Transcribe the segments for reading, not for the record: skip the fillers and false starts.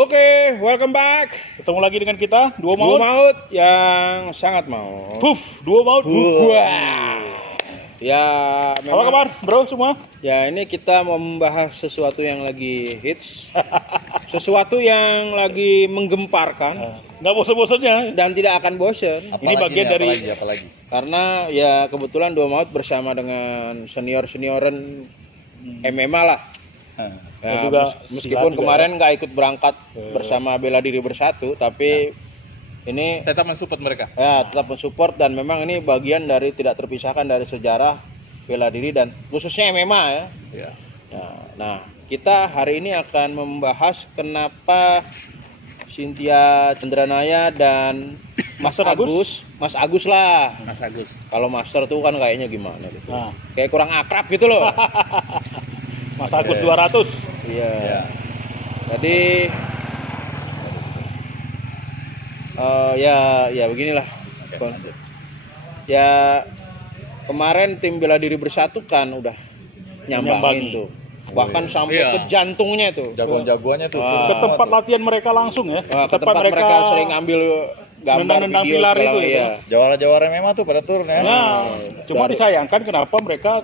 Oke, welcome back. Ketemu lagi dengan kita, Dua Dua Maut. maut yang sangat maut. Dua Maut. Wah. Ya, Apa memang, kabar, bro semua? ya ini kita mau membahas sesuatu yang lagi hits, sesuatu yang lagi menggemparkan Nggak bosan-bosannya. dan tidak akan bosen. Ini bagian dari apalagi. Karena ya kebetulan Dua Maut bersama dengan senior-senioran MMA lah. Ya, juga meskipun silat juga kemarin nggak ikut berangkat bersama Bela Diri Bersatu, tapi ini Tetap mensupport mereka. ya tetap mensupport dan memang ini bagian dari tidak terpisahkan dari sejarah bela diri dan khususnya MMA ya. Ya. Nah, kita hari ini akan membahas kenapa Cynthia Chandranaya dan Mas Master Mas Agus lah. Mas Agus. Kalau Master tuh kan kayaknya gimana gitu. Nah, Kayak kurang akrab gitu loh. Mas Agus 200. Iya. Ya. Jadi ya beginilah. Oke, lanjut. Ya kemarin tim bela diri bersatu kan udah nyambangin Nyambangi. tuh. Bahkan sampai Iya. ke jantungnya tuh. Jagoan-jagoannya tuh. Ke tempat latihan mereka langsung ya. Ke tempat mereka sering ambil gambar nendang-nendang video pilar segala itu, iya. Jawara-jawara memang tuh pada turun ya. Nah, cuma Dari- disayangkan kenapa mereka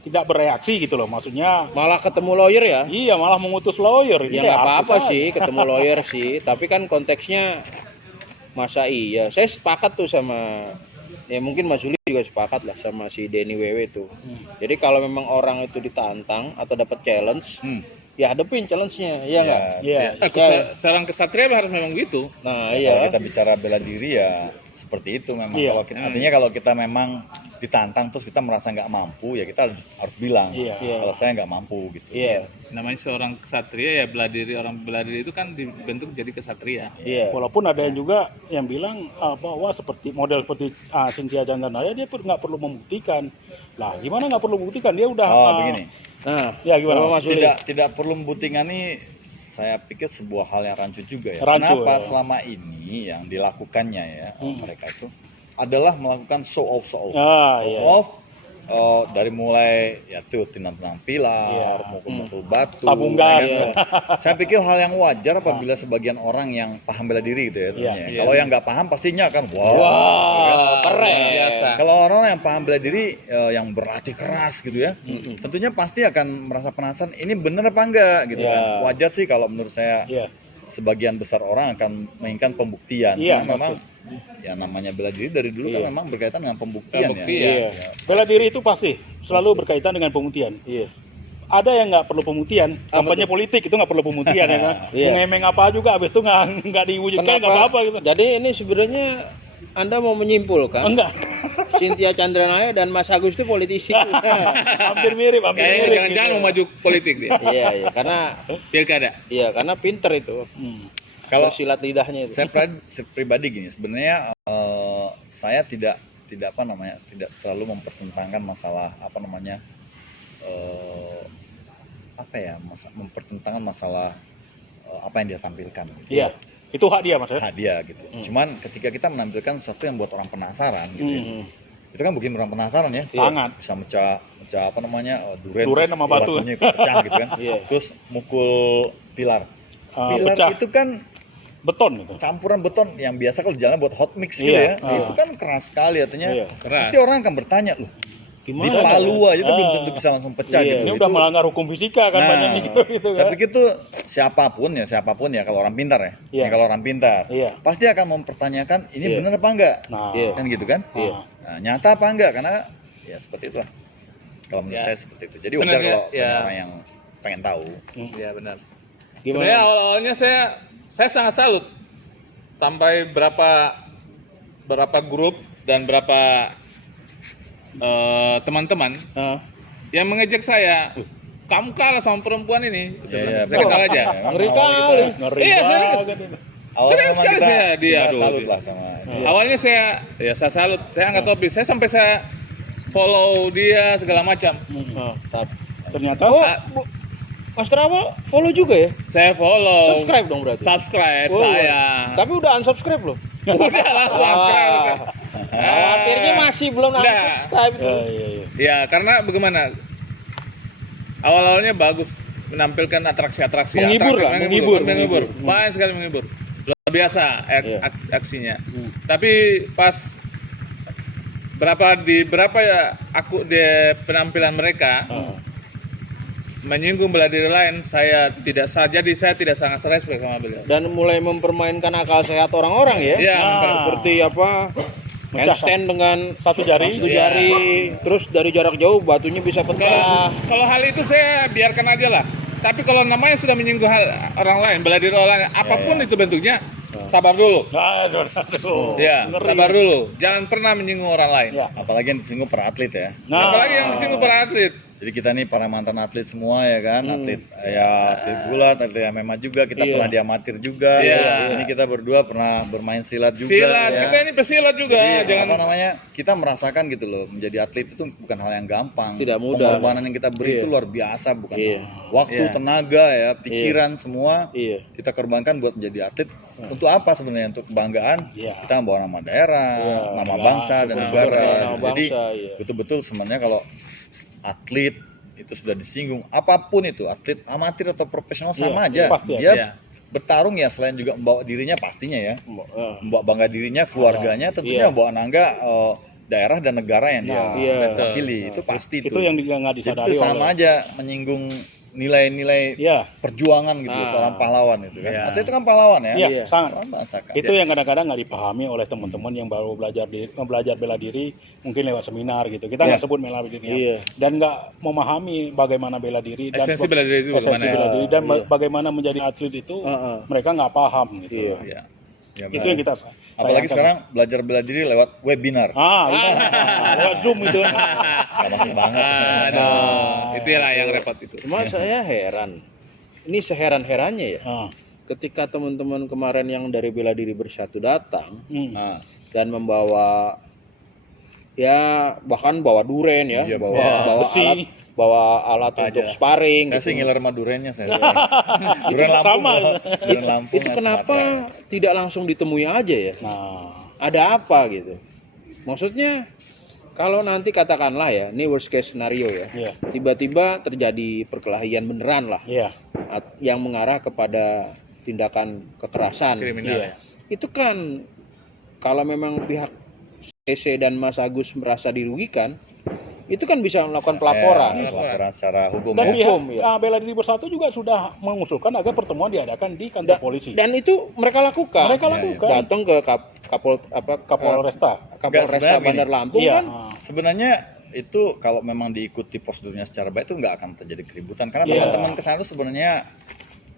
tidak bereaksi gitu loh. Maksudnya Malah ketemu lawyer ya. iya malah mengutus lawyer. Ya Ini nggak kayak apa-apa artis sih aja. ketemu lawyer sih, tapi kan konteksnya masa iya. Saya sepakat tuh sama ya mungkin Mas Juli juga sepakat lah sama si Denny Wewe tuh. Jadi kalau memang orang itu ditantang atau dapat challenge, ya hadepin challenge-nya, iya nggak? Iya. Seorang kesatria harus memang gitu. Nah Kalau iya. kita bicara bela diri ya seperti itu memang. Iya. Artinya kalau kita memang ditantang terus kita merasa nggak mampu ya kita harus bilang. Iya. Iya. Kalau saya nggak mampu gitu. Iya, Namanya seorang kesatria ya orang bela diri itu kan dibentuk jadi kesatria. iya. Walaupun ada yang juga yang bilang bahwa seperti model seperti Cynthia Chandranaya dia nggak perlu membuktikan. Lah gimana nggak perlu membuktikan, dia udah Begini. Nah, ya gimana kalau Mas Juli? Tidak perlu membuktikan ini saya pikir sebuah hal yang rancu juga ya. Rancu, Kenapa ya. selama ini yang dilakukannya ya mereka itu adalah melakukan show off. Iya. Dari mulai ya tuh tenang pilar, Iya. mukul batu, Tabung gas. ya kan? Saya pikir hal yang wajar apabila sebagian orang yang paham bela diri gitu ya. Iya. tentunya. Kalau yang nggak paham pastinya kan Wah, keren. Biasa. Kalau orang yang paham bela diri yang berlatih keras gitu ya, tentunya pasti akan merasa penasaran ini bener apa enggak gitu Iya. kan. Wajar sih kalau menurut saya Iya. sebagian besar orang akan menginginkan pembuktian. Iya, Karena memang ya namanya bela diri dari dulu kan memang berkaitan dengan pembuktian Iya. ya. Bela diri itu pasti selalu berkaitan dengan pembuktian. Iya. Ada yang nggak perlu pembuktian, Apa kampanye tuh? politik itu nggak perlu pembuktian ya kan. Iya. Ngemeng apa juga, habis itu nggak diwujudkan nggak apa-apa gitu. Jadi ini sebenarnya Anda mau menyimpulkan Enggak, Cynthia Chandranaya dan Mas Agus itu politisi. hampir mirip. Kayaknya jangan-jangan gitu. mau maju politik dia. Iya, Pilkada. karena pinter itu. Kalau Silat lidahnya itu. saya pribadi gini, sebenarnya saya tidak terlalu mempertentangkan masalah mempertentangkan masalah apa yang dia tampilkan. Gitu. Iya, itu hak dia mas ya. Hadiah gitu. Cuman ketika kita menampilkan sesuatu yang buat orang penasaran gitu ya, itu kan bikin orang penasaran ya. Sangat. Bisa mecah duren Duren terus sama batu. batunya ikut pecah gitu kan. Iya. Terus mukul pilar. Pilar Pecah itu kan beton gitu. campuran beton yang biasa kalau jalan buat hot mix gitu Iya. ya. Itu kan keras sekali artinya. Iya. Keras. Pasti orang akan bertanya loh. Di Gimana? palu aja itu belum tentu bisa langsung pecah Iya. gitu. Ini Itu- udah melanggar hukum fisika kan Nah, banyak gitu saya kan. pikir tuh siapapun ya kalau orang pintar ya. Iya. Kalau orang pintar Iya. pasti akan mempertanyakan ini Iya. benar apa enggak. Nah, Iya. Kan gitu kan? Iya. Nah, nyata apa enggak karena ya seperti itu lah. Kalau menurut Ya. saya seperti itu. Jadi wajar Sebenarnya, kalau ya. banyak orang yang pengen tahu. Iya benar. Gimana? Sebenarnya awal-awalnya saya sangat salut sampai berapa grup dan berapa teman-teman Nah, yang mengejek saya. Kamu kalah sama perempuan ini. Iya, Saya ketawa aja. ngeri kali. ngeri Iya, serius. banget ini. Awalnya Serius memang sekali kita, saya, dia, kita aduh. salut lah sama Awalnya saya salut, saya angkat topi, saya sampai saya follow dia segala macam. Nah, Ternyata Mas Trawa follow juga ya? Saya follow, Subscribe dong berarti. subscribe Oh, saya. Tapi udah unsubscribe loh. Udah langsung subscribe. Khawatirnya masih belum Nah. unsubscribe itu. iya. Ya karena bagaimana? Awal-awalnya bagus, menampilkan atraksi-atraksi, Menghibur lah, menghibur. banyak sekali menghibur, luar biasa Iya. aksinya. Tapi pas berapa ya aku di penampilan mereka menyinggung bela diri lain, saya tidak sangat respect sama beliau. Dan mulai mempermainkan akal sehat orang-orang ya. Iya, Seperti apa? Handstand dengan Satu jari. satu jari, terus dari jarak jauh batunya bisa pecah. kalau hal itu saya biarkan aja lah. Tapi kalau namanya sudah menyinggung orang lain, bela diri orang lain, apapun itu bentuknya, sabar dulu. Aduh. Ya, Ngeri. sabar dulu. Jangan pernah menyinggung orang lain. Ya. Apalagi yang disinggung para atlet ya. Apalagi yang disinggung para atlet. Jadi kita nih para mantan atlet semua ya kan, atlet gulat, atlet MMA juga, kita Iya. pernah di amatir juga. Iya. Ini kita berdua pernah bermain silat juga. Silat, ya. kita ini pesilat juga. Jadi, Jangan apa namanya, kita merasakan gitu loh, menjadi atlet itu bukan hal yang gampang. Tidak mudah. Pengorbanan yang kita beri Iya. itu luar biasa, bukan Iya. waktu, Iya. tenaga ya, pikiran semua Iya. kita korbankan buat menjadi atlet. Untuk apa sebenarnya? Untuk kebanggaan. Iya. Kita membawa nama daerah, Iya. nama Negara, bangsa dan sebenarnya negara. nama Jadi bangsa, iya. betul-betul sebenarnya kalau atlet itu sudah disinggung, apapun itu, atlet amatir atau profesional sama aja. pasti Dia Iya. bertarung ya, selain juga membawa dirinya pastinya ya, Eh, membawa bangga dirinya, keluarganya, tentunya Iya. membawa nangga daerah dan negara yang dia Nah, iya. wakili. Itu pasti Itu yang nggak Jadi disadari itu sama aja menyinggung nilai-nilai Ya, perjuangan gitu, Ah. seorang pahlawan itu kan. Iya. Atlet itu kan pahlawan ya. iya, Iya. sangat. Pahlawan bangsa kan. Itu yang kadang-kadang nggak dipahami oleh teman-teman yang baru belajar bela diri, mungkin lewat seminar gitu. Kita nggak Iya. sebut bela diri Iya. dan nggak memahami bagaimana bela diri dan esensi bela diri itu esensi gimana ya? bela diri dan Iya. bagaimana menjadi atlet itu Heeh. mereka nggak paham gitu. Iya. Iya. Ya, Itu benar. yang kita Apalagi sayangkan. sekarang belajar bela diri lewat webinar. itu. Lewat Zoom itu. Gak masuk banget. Aduh, itulah yang repot itu. Cuma saya heran. Ini seheran-herannya ya. Ah, Ketika teman-teman kemarin yang dari Bela Diri Bersatu datang hmm. Nah, dan membawa ya bahkan bawa duren ya, Iya, bawa bawa bawa besi. alat untuk sparring saya sih gitu. ngiler sama durennya saya. Duren Lampung. sama. loh. Duren Lampung. Itu ya, kenapa Sumatera. tidak langsung ditemui aja ya? Nah, Ada apa gitu? Maksudnya kalau nanti katakanlah ya, ini worst case scenario ya. iya, Tiba-tiba terjadi perkelahian beneran lah iya, yang mengarah kepada tindakan kekerasan. Kriminal. iya. Ya. Itu kan kalau memang pihak CC dan Mas Agus merasa dirugikan, itu kan bisa melakukan pelaporan. Pelaporan secara hukum. Dan ya. Hukum, pihak ya. Bela Diri Bersatu juga sudah mengusulkan agar pertemuan diadakan di kantor polisi. Dan itu mereka lakukan. Mereka Iya, lakukan. Datang ke Kapolresta. Kapolresta sebenarnya Bandar gini. Lampung Iya. kan. Sebenarnya itu kalau memang diikuti prosedurnya secara baik itu nggak akan terjadi keributan karena Iya. teman-teman kesana itu sebenarnya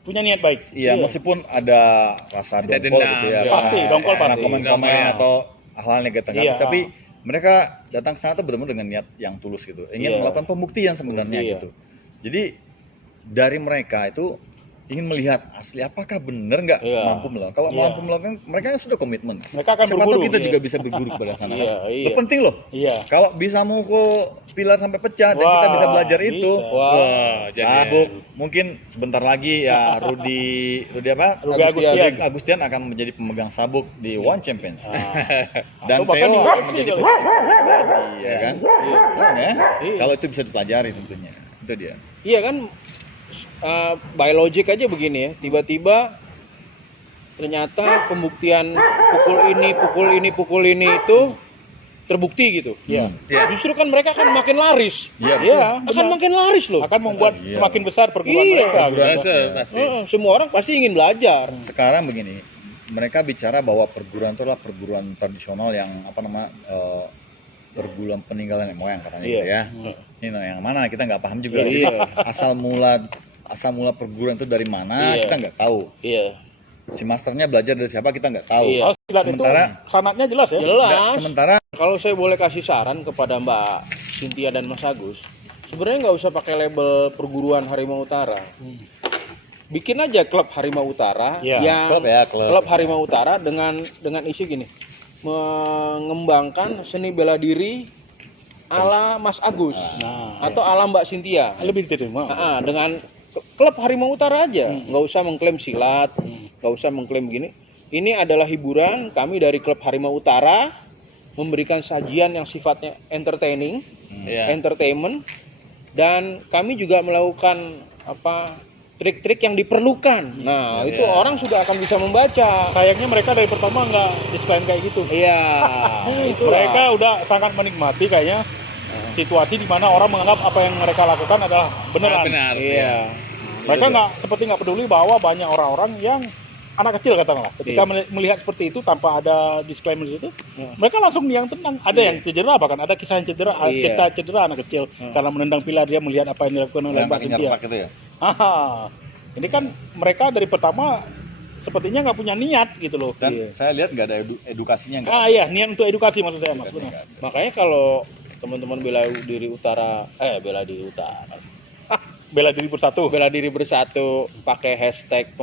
Punya niat baik. iya Iya. meskipun ada rasa Ada dongkol dendam. gitu ya, Iya. Pasti, dongkol karena pasti. komen-komen Dongkol. atau hal-hal negatif, Iya. tapi mereka datang ke sana tuh benar-benar dengan niat yang tulus gitu, ingin Iya. melakukan pembuktian sebenarnya Iya. gitu. Jadi dari mereka itu ingin melihat asli apakah benar nggak Iya. mampu melakukan. Kalau Iya. mampu melakukan, mereka sudah komitmen. Mereka akan Siapa berburu. tahu kita Iya. juga bisa berburu kepada sana. Iya, kan? iya. Itu penting loh. Iya. Kalau bisa mukul pilar sampai pecah dan kita Wah, bisa belajar itu. bisa. Wah, Wah, jadi Sabuk mungkin sebentar lagi ya Rudi apa? Rugi Agustian. Agustian. Agustian akan menjadi pemegang sabuk di One Champions. Atau Dan bahkan Theo di akan UFC menjadi kali. pemegang pribadi, ya kan? Iya. Nah, ya? Iya. Kalau itu bisa dipelajari tentunya. Itu dia. Iya kan, by logic aja begini ya. Tiba-tiba ternyata pembuktian pukul ini itu terbukti gitu. Iya. Iya. Justru kan mereka akan makin laris. Iya, betul. Iya, Akan benar. makin laris loh. Akan membuat Iya. semakin besar perguruan Iya. mereka. gitu. Pasti. Semua orang pasti ingin belajar. Sekarang begini, mereka bicara bahwa perguruan itu adalah perguruan tradisional yang apa namanya perguruan peninggalan nenek moyang katanya Iya. gitu ya. Ini yang mana kita nggak paham juga. Iya. asal mula perguruan itu dari mana Iya. kita nggak tahu. Iya. Si masternya belajar dari siapa kita nggak tahu. Iya. Kalau silat itu Sementara- sanatnya jelas ya. Jelas. Sementara Kalau saya boleh kasih saran kepada Mbak Cynthia dan Mas Agus, sebenarnya nggak usah pakai label perguruan Harimau Utara. Bikin aja klub Harimau Utara Iya, yang klub Harimau Utara dengan isi gini, mengembangkan seni bela diri ala Mas Agus Nah, atau ala Mbak Cynthia. lebih diterima. Dengan klub Harimau Utara aja, nggak usah mengklaim silat, nggak usah mengklaim gini. Ini adalah hiburan kami dari klub Harimau Utara memberikan sajian yang sifatnya entertaining, Iya. entertainment, dan kami juga melakukan trik-trik yang diperlukan. Nah, itu orang sudah akan bisa membaca. Sayangnya mereka dari pertama nggak disclaim kayak gitu. Iya, itu Mereka udah sangat menikmati kayaknya situasi di mana orang menganggap apa yang mereka lakukan adalah beneran. Benar. Iya. Mereka nggak peduli bahwa banyak orang-orang yang anak kecil katakanlah ketika melihat seperti itu tanpa ada disclaimer itu, mereka langsung yang tenang. Ada yang cedera, bahkan ada kisah yang cedera, cedera anak kecil karena menendang pilar, dia melihat apa yang dilakukan oleh Mbak Cynthia. Itu ya. Ini kan mereka dari pertama sepertinya nggak punya niat gitu loh. Dan saya lihat nggak ada edukasinya nggak. Iya, niat untuk edukasi maksud saya mas. Nggak ada. Makanya kalau teman-teman bela diri utara, Bela diri bersatu. bela diri bersatu pakai hashtag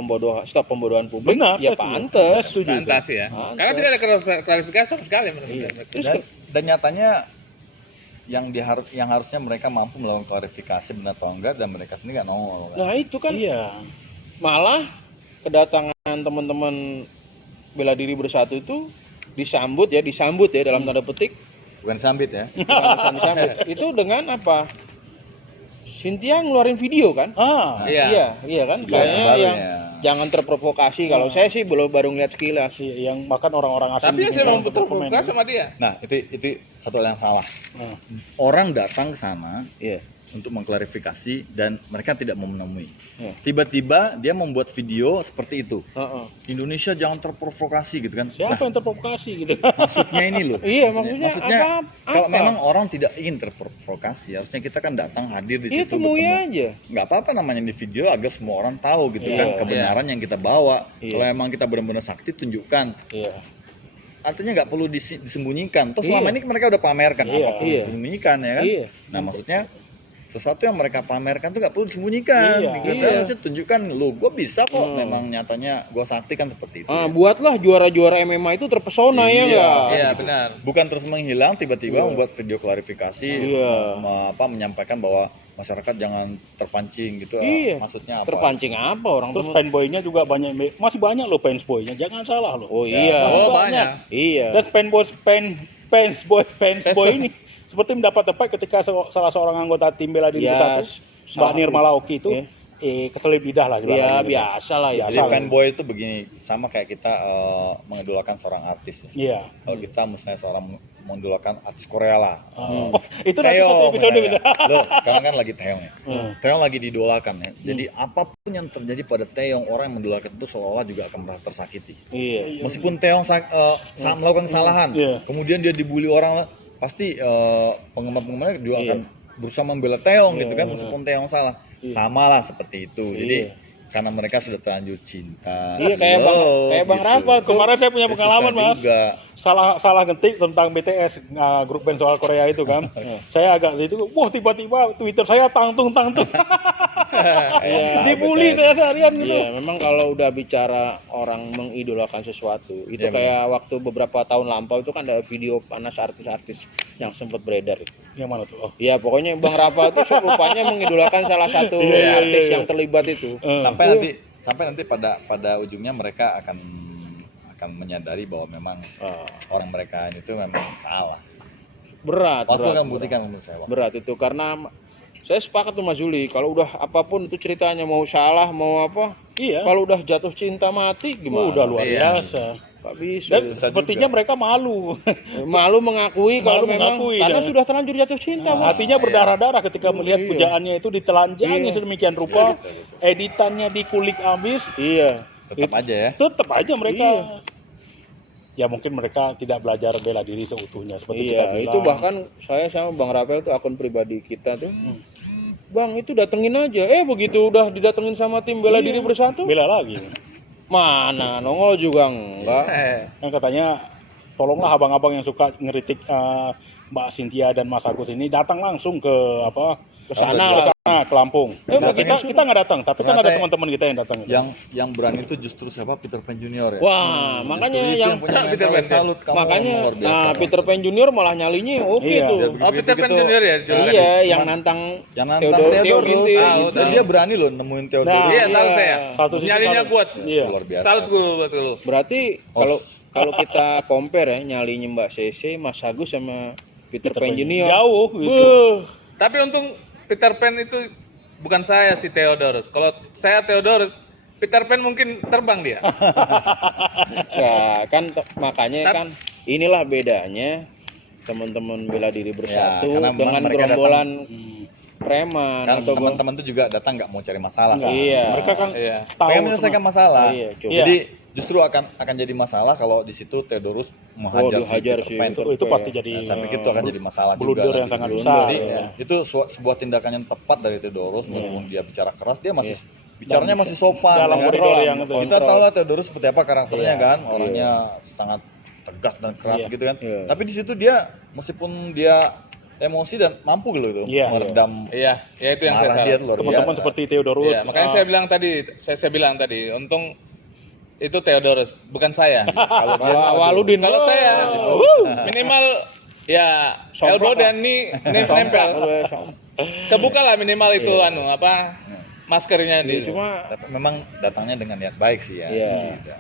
stop pembodohan publik, Benar, ya saya setuju. pantes. Saya setuju. Pantas ya. Pantas. Karena tidak ada klarifikasi sama sekali menurut saya. Dan nyatanya yang harusnya mereka mampu melakukan klarifikasi benar atau enggak, dan mereka sendiri nggak nongol. Nah itu kan Iya. malah kedatangan teman-teman bela diri bersatu itu disambut ya dalam tanda petik, Bukan sambit ya. bukan disambut. Itu dengan apa? Cynthia ngeluarin video kan? Iya. Iya kan? Video Kayaknya baru yang ya. jangan terprovokasi. Kalau saya sih baru ngeliat sekilas. Iya, yang bahkan orang-orang asing. Tapi di saya negara mau untuk berkomen. terprovokasi sama dia. Nah, itu satu hal yang salah. Nah. Orang datang ke sana Iya. untuk mengklarifikasi dan mereka tidak mau menemui. Iya. Tiba-tiba dia membuat video seperti itu. Heeh. Indonesia jangan terprovokasi gitu kan. Siapa Nah, yang terprovokasi gitu? maksudnya ini loh. Iya, maksudnya apa? Kalau memang orang tidak ingin terprovokasi, harusnya kita kan datang hadir di Iya, situ. temui bertemu. aja. Nggak apa-apa namanya di video agar semua orang tahu gitu Iya, kan kebenaran yang kita bawa. Iya. Kalau emang kita benar-benar sakti, tunjukkan. Iya. Artinya nggak perlu disembunyikan. Terus Iya. selama ini mereka udah pamerkan, Iya. apa perlu Iya. disembunyikan ya kan? Iya. Nah maksudnya sesuatu yang mereka pamerkan tuh nggak perlu disembunyikan. Iya. Kita Iya. harusnya tunjukkan, lo gue bisa kok. Memang nyatanya gue sakti kan seperti itu. ya. Buatlah juara-juara MMA itu terpesona ya Iya. enggak? Iya, benar. Bukan terus menghilang, tiba-tiba membuat video klarifikasi, Iya. menyampaikan bahwa masyarakat jangan terpancing gitu. Iya. Maksudnya apa? Terpancing apa orang Terus temen? fanboy-nya juga banyak, masih banyak loh fansboy-nya. Jangan salah loh. Oh iya. Oh, Masih banyak. Iya. Dan fansboy ini seperti mendapat efek ketika salah seorang anggota tim bela diri Ya, bersatu, Mbak Nirma Laoki itu keselip lidah lah. Iya, ibaratnya. biasa lah ya. Jadi fanboy itu begini, sama kayak kita mengidolakan seorang artis. Ya. Iya. Kalau kita misalnya seorang mengidolakan artis Korea lah. Oh, itu nanti satu Taeyong, episode misalnya. gitu. Loh, sekarang kan lagi Taeyong ya. Taeyong lagi didolakan ya. Jadi apapun yang terjadi pada Taeyong, orang yang mendolakan itu seolah-olah juga akan merasa tersakiti. Iya. Meskipun Taeyong melakukan kesalahan, Iya. kemudian dia dibully orang, pasti penggemar-penggemarnya juga akan berusaha membela Taeyong gitu kan, meskipun Taeyong salah. Sama lah seperti itu. Jadi karena mereka sudah terlanjur cinta. Iya, kayak Bang Rafa tuh. Kemarin saya punya Ya, pengalaman susah mas. juga. Salah ngetik tentang BTS, grup band soal Korea itu kan. Saya agak itu, wah tiba-tiba Twitter saya tangtung. Iya, Dibully saya seharian gitu. Iya, memang kalau udah bicara orang mengidolakan sesuatu, itu Iya, kayak waktu beberapa tahun lampau itu kan ada video panas artis-artis yang sempat beredar itu. Yang mana tuh? Oh. Iya, pokoknya Bang Rafa itu rupanya mengidolakan salah satu Iya, artis iya. yang terlibat itu. Sampai nanti pada ujungnya mereka akan menyadari bahwa memang orang mereka itu memang salah. Berat, Waktu berat, akan membuktikan menurut saya. berat itu karena saya sepakat tuh Mas Juli, kalau udah apapun itu ceritanya, mau salah mau apa, Iya. kalau udah jatuh cinta mati gimana? Udah luar Iya. biasa. Gak bisa. Dan sepertinya mereka malu. Malu mengakui kalau Malu memang mengakui, karena dah. sudah terlanjur jatuh cinta. Bang. Hatinya berdarah-darah ketika melihat Iya. pujaannya itu ditelanjangi Iya. sedemikian rupa, editannya dikulik habis, Iya. Tetap aja ya. tetap aja mereka. Iya. Ya mungkin mereka tidak belajar bela diri seutuhnya seperti Iya, kita bilang. itu bahkan saya sama Bang Rafael tuh akun pribadi kita tuh. Bang, itu datengin aja. Begitu udah didatengin sama tim bela diri bersatu, bela lagi. mana nongol juga enggak. Yang katanya tolonglah abang-abang yang suka ngeritik Mbak Cynthia dan Mas Agus ini datang langsung ke Ke sana lah. ke Lampung. Kita nggak datang, tapi kan ada Ternyata teman-teman kita yang datang. Yang berani itu justru siapa? Peter Pan Junior ya. Wah, makanya Justru itu yang punya Peter mental Pan, salut kamu, makanya luar biasa. nah Peter Pan Junior malah nyalinya oke Iya. tuh. Ya, Oh, Peter Pan begitu- Junior ya? Iya, yang nantang yang nantang Theo Theodorus. Ginting. Tahu, Dan tahu. dia berani loh nemuin Theodorus. Nah, Iya, salut saya. Satu sisi Nyalinya salut. kuat. Iya. Luar biasa. Salut gue buat lu. Berarti kalau kita compare ya nyalinya Mbak Sese, Mas Agus sama Peter Pan Junior. Jauh gitu. Beuh. Tapi untung Peter Pan itu bukan saya si Theodorus. Kalau saya Theodorus, Peter Pan mungkin terbang dia. Ya kan makanya kan inilah bedanya teman-teman bela diri bersatu karena memang dengan mereka gerombolan preman Kan atau teman-teman tuh juga datang nggak mau cari masalah. Enggak. Iya. Mereka kan Iya. tahu Pengen menyelesaikan masalah. Iya, coba. Iya. Jadi justru akan jadi masalah kalau di situ Theodorus menghajar dihajar si si Peter Pan. itu pasti jadi Nah, saya pikir itu akan jadi masalah juga. blunder yang nanti. sangat Blunder, besar. Jadi Ya. itu sebuah tindakan yang tepat dari Theodorus, meskipun dia bicara keras, dia masih bicaranya masih sopan. Dalam kan? koridor yang itu. Kita tahu lah Theodorus seperti apa karakternya Iya. kan, orangnya sangat tegas dan keras Iya. gitu kan. Iya. Tapi di situ dia meskipun dia emosi dan mampu gitu itu Iya. meredam Iya, ya itu yang saya marah dia salah. tuh luar Teman-teman biasa. seperti Theodorus. Iya, makanya saya bilang tadi, untung itu Theodorus, bukan saya. Kalau dia Waludin. Kalau saya minimal ya elbow dan knee nempel. Kebuka lah minimal itu maskernya dia. Cuma tapi memang datangnya dengan niat baik sih ya. Iya. Gitu.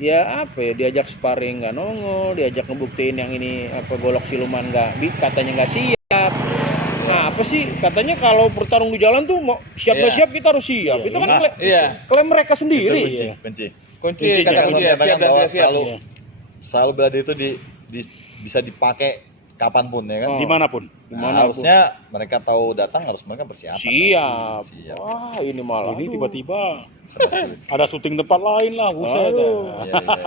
ya apa ya, diajak sparring nggak nongol, diajak ngebuktiin yang ini apa golok siluman katanya nggak siap. Nah apa sih katanya kalau bertarung di jalan tuh mau siap nggak Iya. siap kita harus siap. Itu kan Iya, klaim mereka Itu sendiri. benci. kunci Kuncinya kata Kalau kunci ya, menyatakan siap dan bahwa tidak siap. selalu bela diri itu bisa dipakai kapanpun ya kan. Oh. Dimanapun. Gimana Harusnya mereka tahu datang harus mereka persiapan. siap. Siap. Wah ini malah. Ini aduh. tiba-tiba ada syuting tempat lain lah, buset. Aduh. Iya, iya.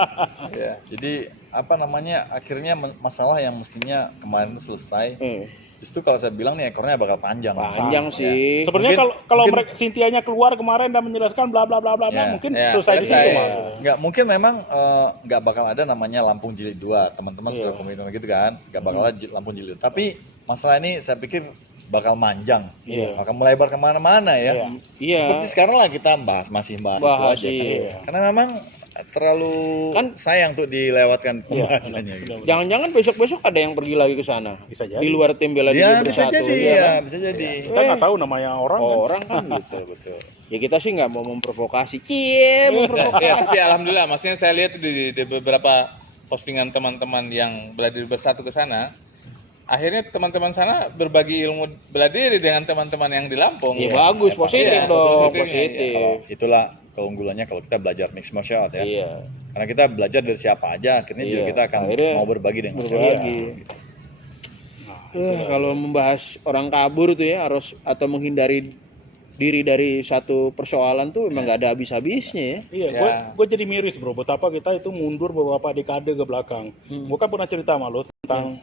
Iya. Jadi apa namanya akhirnya masalah yang mestinya kemarin itu selesai. Justru kalau saya bilang nih ekornya bakal panjang. Panjang Ya. sih. Sebenarnya Mungkin- kalau mungkin- mereka Cynthia-nya keluar kemarin dan menjelaskan bla bla bla bla bla, Ya. mungkin Ya, selesai di selesai. situ mah. Nggak mungkin memang nggak bakal ada namanya Lampung Jilid 2. Teman-teman Iya. sudah komitmen gitu kan. Nggak bakal ada Lampung Jilid. Tapi masalah ini saya pikir bakal manjang. Iya. Bakal melebar kemana-mana ya. Iya. Seperti sekarang lah kita masih bahas itu Bahas, aja. iya. Karena memang terlalu Kan- sayang tuh dilewatkan Iya, pembahasannya gitu. Jangan-jangan besok-besok ada yang pergi lagi ke sana. Bisa jadi. Di luar tim bela diri Ya bisa bersatu. jadi iya ya, kan? bisa jadi. Kita nggak tahu namanya orang. Kan? Orang kan gitu betul. Ya kita sih nggak mau memprovokasi. Cie, Ya, sih alhamdulillah, maksudnya saya lihat di beberapa postingan teman-teman yang bela diri bersatu ke sana, akhirnya teman-teman sana berbagi ilmu bela diri dengan teman-teman yang di Lampung. Ya bagus, positif Iya, dong, positifnya, positif. Itulah keunggulannya kalau kita belajar mixed martial art ya. Iya, Karena kita belajar dari siapa aja, akhirnya juga Iya, kita akan akhirnya mau berbagi dengan berbagi. masyarakat. Kalau membahas orang kabur tuh ya harus atau menghindari diri dari satu persoalan tuh memang nggak ada habis-habisnya ya. Iya, Ya. gue jadi miris bro, betapa kita itu mundur beberapa dekade ke belakang. Gue kan pernah cerita sama lo tentang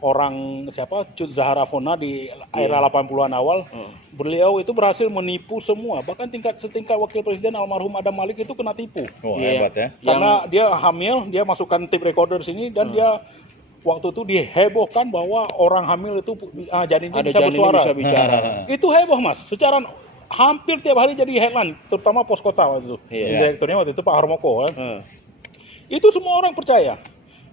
orang siapa Cut Zahara Fona di era 80-an awal. Beliau itu berhasil menipu semua, bahkan setingkat wakil presiden almarhum Adam Malik itu kena tipu. Wah, Iya. hebat ya. Karena dia hamil, dia masukkan tape recorder sini dan dia waktu itu dihebohkan bahwa orang hamil itu janinnya Ada bisa janin bersuara. bisa bicara. Itu heboh mas, secara hampir tiap hari jadi headline, terutama pos kota waktu itu. Iya. Direkturnya waktu itu Pak Harmoko kan. Eh, Itu semua orang percaya.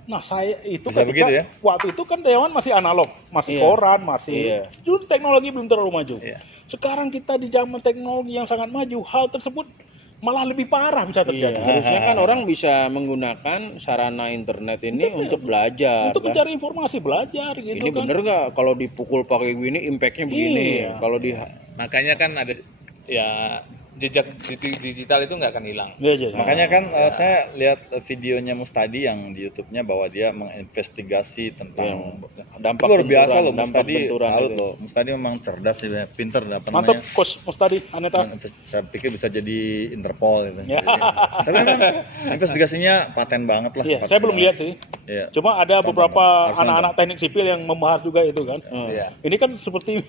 Nah saya itu Bisa begitu ya? waktu itu kan Dewan masih analog, masih Iya. koran, masih Iya. justru teknologi belum terlalu maju. Iya. Sekarang kita di zaman teknologi yang sangat maju, hal tersebut malah lebih parah bisa Iya, terjadi. harusnya kan orang bisa menggunakan sarana internet ini untuk belajar. Untuk kan? mencari informasi, belajar gitu Ini kan. bener nggak kalau dipukul pakai gini impactnya begini. Iya. Kalau di Makanya kan ada ya jejak digital itu nggak akan hilang. Iya, iya, iya. Makanya kan saya lihat videonya Mustadi yang di YouTube-nya bahwa dia menginvestigasi tentang dampak luar biasa benturan, loh dampak Mustadi, benturan salut itu. loh. Mustadi memang cerdas sih, pinter apa Mantap namanya. Coach Mustadi, Aneta. Saya pikir bisa jadi Interpol gitu. Ya. Tapi memang investigasinya paten banget lah. Iya, paten saya belum banget. lihat sih. Iya. Cuma ada beberapa Harus anak-anak teknik sipil yang membahas juga itu kan. Iya. Ini kan seperti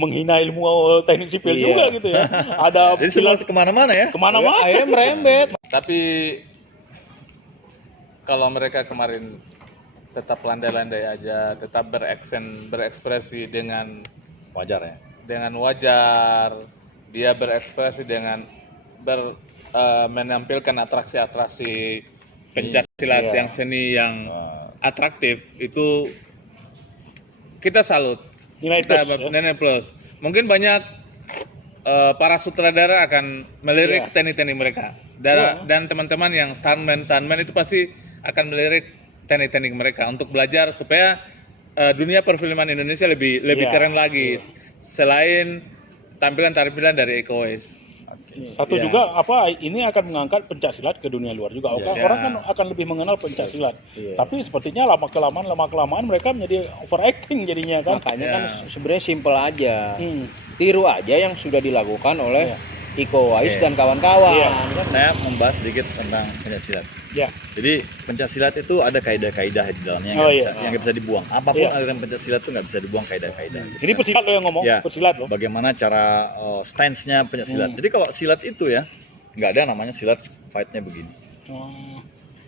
menghina ilmu teknik sipil Iya. juga gitu ya. Ada Jadi semua kemana-mana ya. kemana-mana. Akhirnya merembet. Tapi kalau mereka kemarin tetap landai-landai aja, tetap berekspresi dengan Wajar ya. wajar, dia berekspresi dengan menampilkan atraksi-atraksi pencak silat Iya. yang seni yang Wah. atraktif itu kita salut. Nilai Kita plus, ya. nilai plus. Mungkin banyak para sutradara akan melirik teknik-teknik mereka. Dan teman-teman yang stuntman itu pasti akan melirik teknik-teknik mereka untuk belajar supaya dunia perfilman Indonesia lebih Iya. keren lagi. Selain tampilan dari Iko Uwais. Satu Ya. juga ini akan mengangkat pencak silat ke dunia luar juga. Ya. Orang kan akan lebih mengenal pencak silat. Iya. Tapi sepertinya lama kelamaan mereka menjadi overacting jadinya kan. Makanya Ya. kan sebenarnya simpel aja. Hmm. Tiru aja yang sudah dilakukan oleh Iya. Iko Uwais Oke. dan kawan-kawan. Iya. Kan? Saya membahas sedikit tentang pencaksilat. Ya. Jadi pencaksilat itu ada kaidah-kaidah di dalamnya yang Oh, nggak iya. bisa, yang nggak bisa dibuang. Apapun Iya. aliran pencaksilat itu nggak bisa dibuang kaidah-kaidah. Ini pesilat lo yang ngomong, Ya. pesilat lo. Bagaimana cara stance-nya pencaksilat. Jadi kalau silat itu ya nggak ada namanya silat fight-nya begini. Hmm.